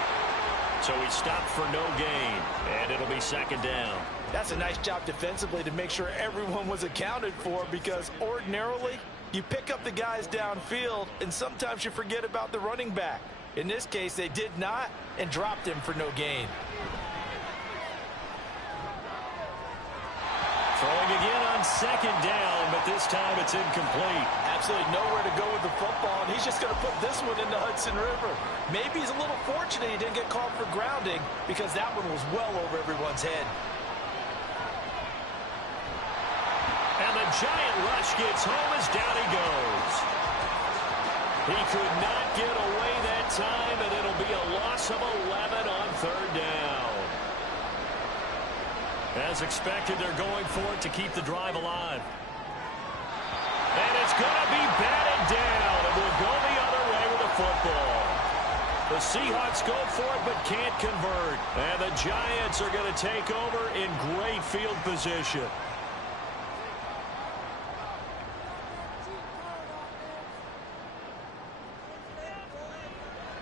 So he stopped for no gain, and it'll be 2nd down. That's a nice job defensively to make sure everyone was accounted for, because ordinarily you pick up the guys downfield and sometimes you forget about the running back. In this case, they did not and dropped him for no gain. Throwing again on 2nd down, but this time it's incomplete. Absolutely nowhere to go with the football, and he's just going to put this one in the Hudson River. Maybe he's a little fortunate he didn't get called for grounding, because that one was well over everyone's head. And the giant rush gets home as down he goes. He could not get away that time, and it'll be a loss of 11 on 3rd down. As expected, they're going for it to keep the drive alive. And it's going to be batted down, and we'll go the other way with the football. The Seahawks go for it but can't convert. And the Giants are going to take over in great field position.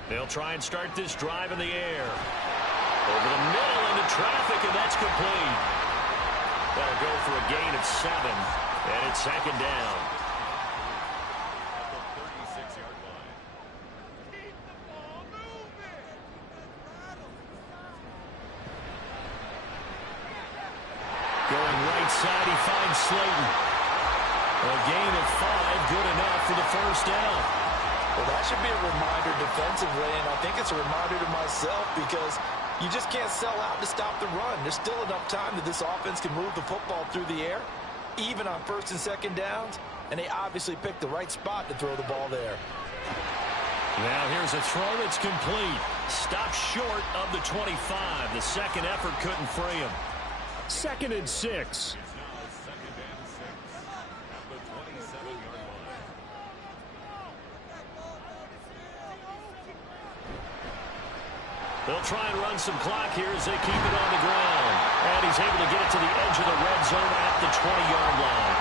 They'll try and start this drive in the air. Over the middle into traffic, and that's complete. That'll go for a gain of 7, and it's second down. Going right side, he finds Slayton. A gain of 5, good enough for the first down. Well, that should be a reminder defensively, and I think it's a reminder to myself because you just can't sell out to stop the run. There's still enough time that this offense can move the football through the air, even on first and second downs, and they obviously picked the right spot to throw the ball there. Now here's a throw that's complete. Stopped short of the 25. The second effort couldn't free him. 2nd and 6. They'll try and run some clock here as they keep it on the ground. And he's able to get it to the edge of the red zone at the 20-yard line.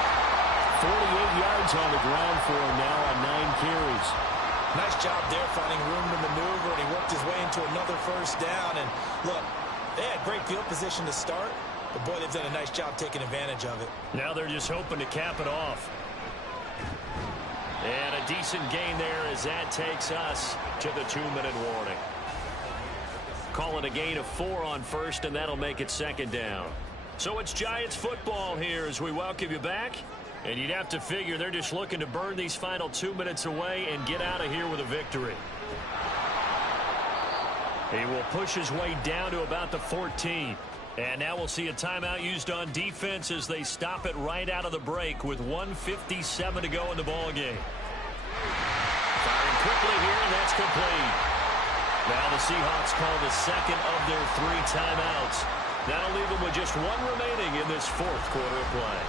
48 yards on the ground for him now on 9 carries. Nice job there finding room to maneuver, and he worked his way into another first down. And look, they had great field position to start, but boy, they've done a nice job taking advantage of it. Now they're just hoping to cap it off. And a decent gain there as that takes us to the 2-minute warning. Call it a gain of 4 on first, and that'll make it second down. So it's Giants football here as we welcome you back. And you'd have to figure they're just looking to burn these final 2 minutes away and get out of here with a victory. He will push his way down to about the 14. And now we'll see a timeout used on defense as they stop it right out of the break with 1:57 to go in the ball game. Firing quickly here, and that's complete. Now the Seahawks call the second of their 3 timeouts. That'll leave them with just 1 remaining in this 4th quarter of play.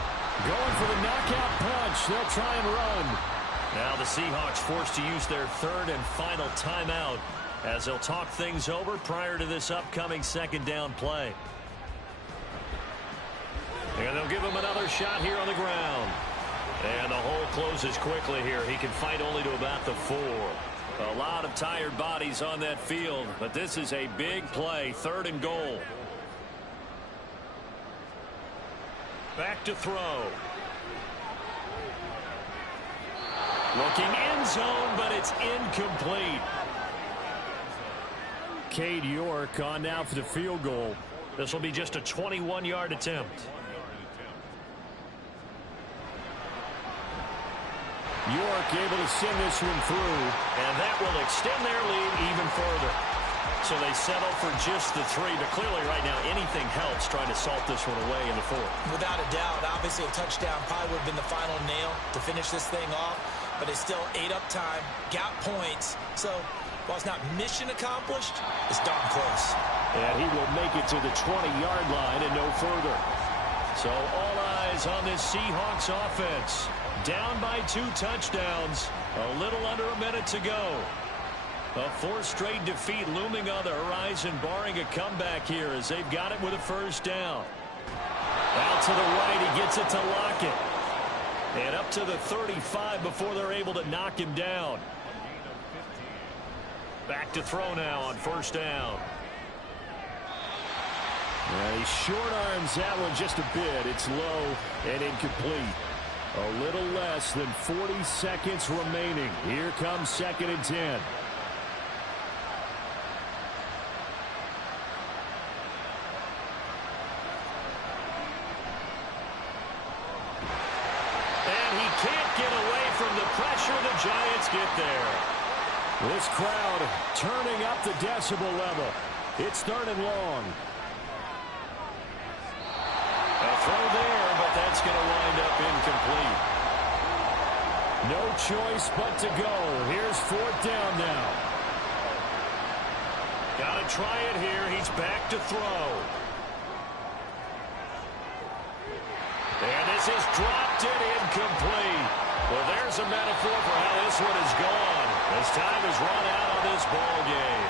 Going for the knockout punch. They'll try and run. Now the Seahawks forced to use their 3rd and final timeout as they'll talk things over prior to this upcoming second down play. And they'll give him another shot here on the ground. And the hole closes quickly here. He can fight only to about the 4. A lot of tired bodies on that field, but this is a big play, 3rd and goal. Back to throw. Looking end zone, but it's incomplete. Cade York on now for the field goal. This will be just a 21-yard attempt. York able to send this one through. And that will extend their lead even further. So they settle for just the 3, but clearly right now anything helps trying to salt this one away in the 4th. Without a doubt, obviously a touchdown probably would have been the final nail to finish this thing off, but they still ate up time, got points. So while it's not mission accomplished, it's darn close. And he will make it to the 20-yard line and no further. So all eyes on this Seahawks offense. Down by 2 touchdowns. A little under a minute to go. A 4th straight defeat looming on the horizon, barring a comeback here as they've got it with a first down. Out to the right, he gets it to Lockett. And up to the 35 before they're able to knock him down. Back to throw now on first down. He short arms that one just a bit. It's low and incomplete. A little less than 40 seconds remaining. Here comes 2nd and 10. And he can't get away from the pressure. The Giants get there. This crowd turning up the decibel level. It's 3rd and long. A throw there, but that's going to wind up incomplete. No choice but to go. Here's 4th down now. Got to try it here. He's back to throw. And this is dropped and incomplete. Well, there's a metaphor for how this one is gone. As time has run out on this ball game.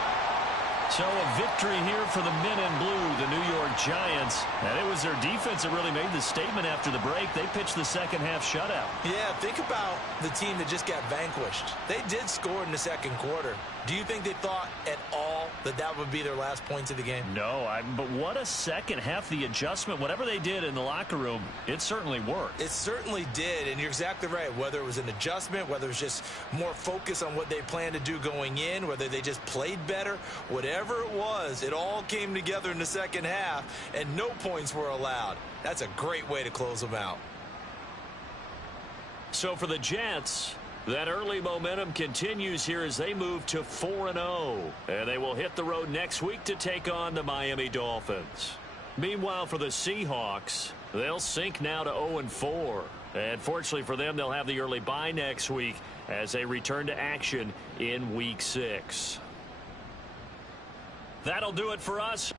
So a victory here for the men in blue, the New York Giants. And it was their defense that really made the statement after the break. They pitched the second half shutout. Yeah, think about the team that just got vanquished. They did score in the second quarter. Do you think they thought at all that that would be their last points of the game? No, but what a second half. The adjustment, whatever they did in the locker room, it certainly worked. It certainly did, and you're exactly right. Whether it was an adjustment, whether it was just more focus on what they planned to do going in, whether they just played better, whatever it was, it all came together in the second half, and no points were allowed. That's a great way to close them out. So for the Jets, that early momentum continues here as they move to 4-0. And they will hit the road next week to take on the Miami Dolphins. Meanwhile, for the Seahawks, they'll sink now to 0-4. And fortunately for them, they'll have the early bye next week as they return to action in Week 6. That'll do it for us.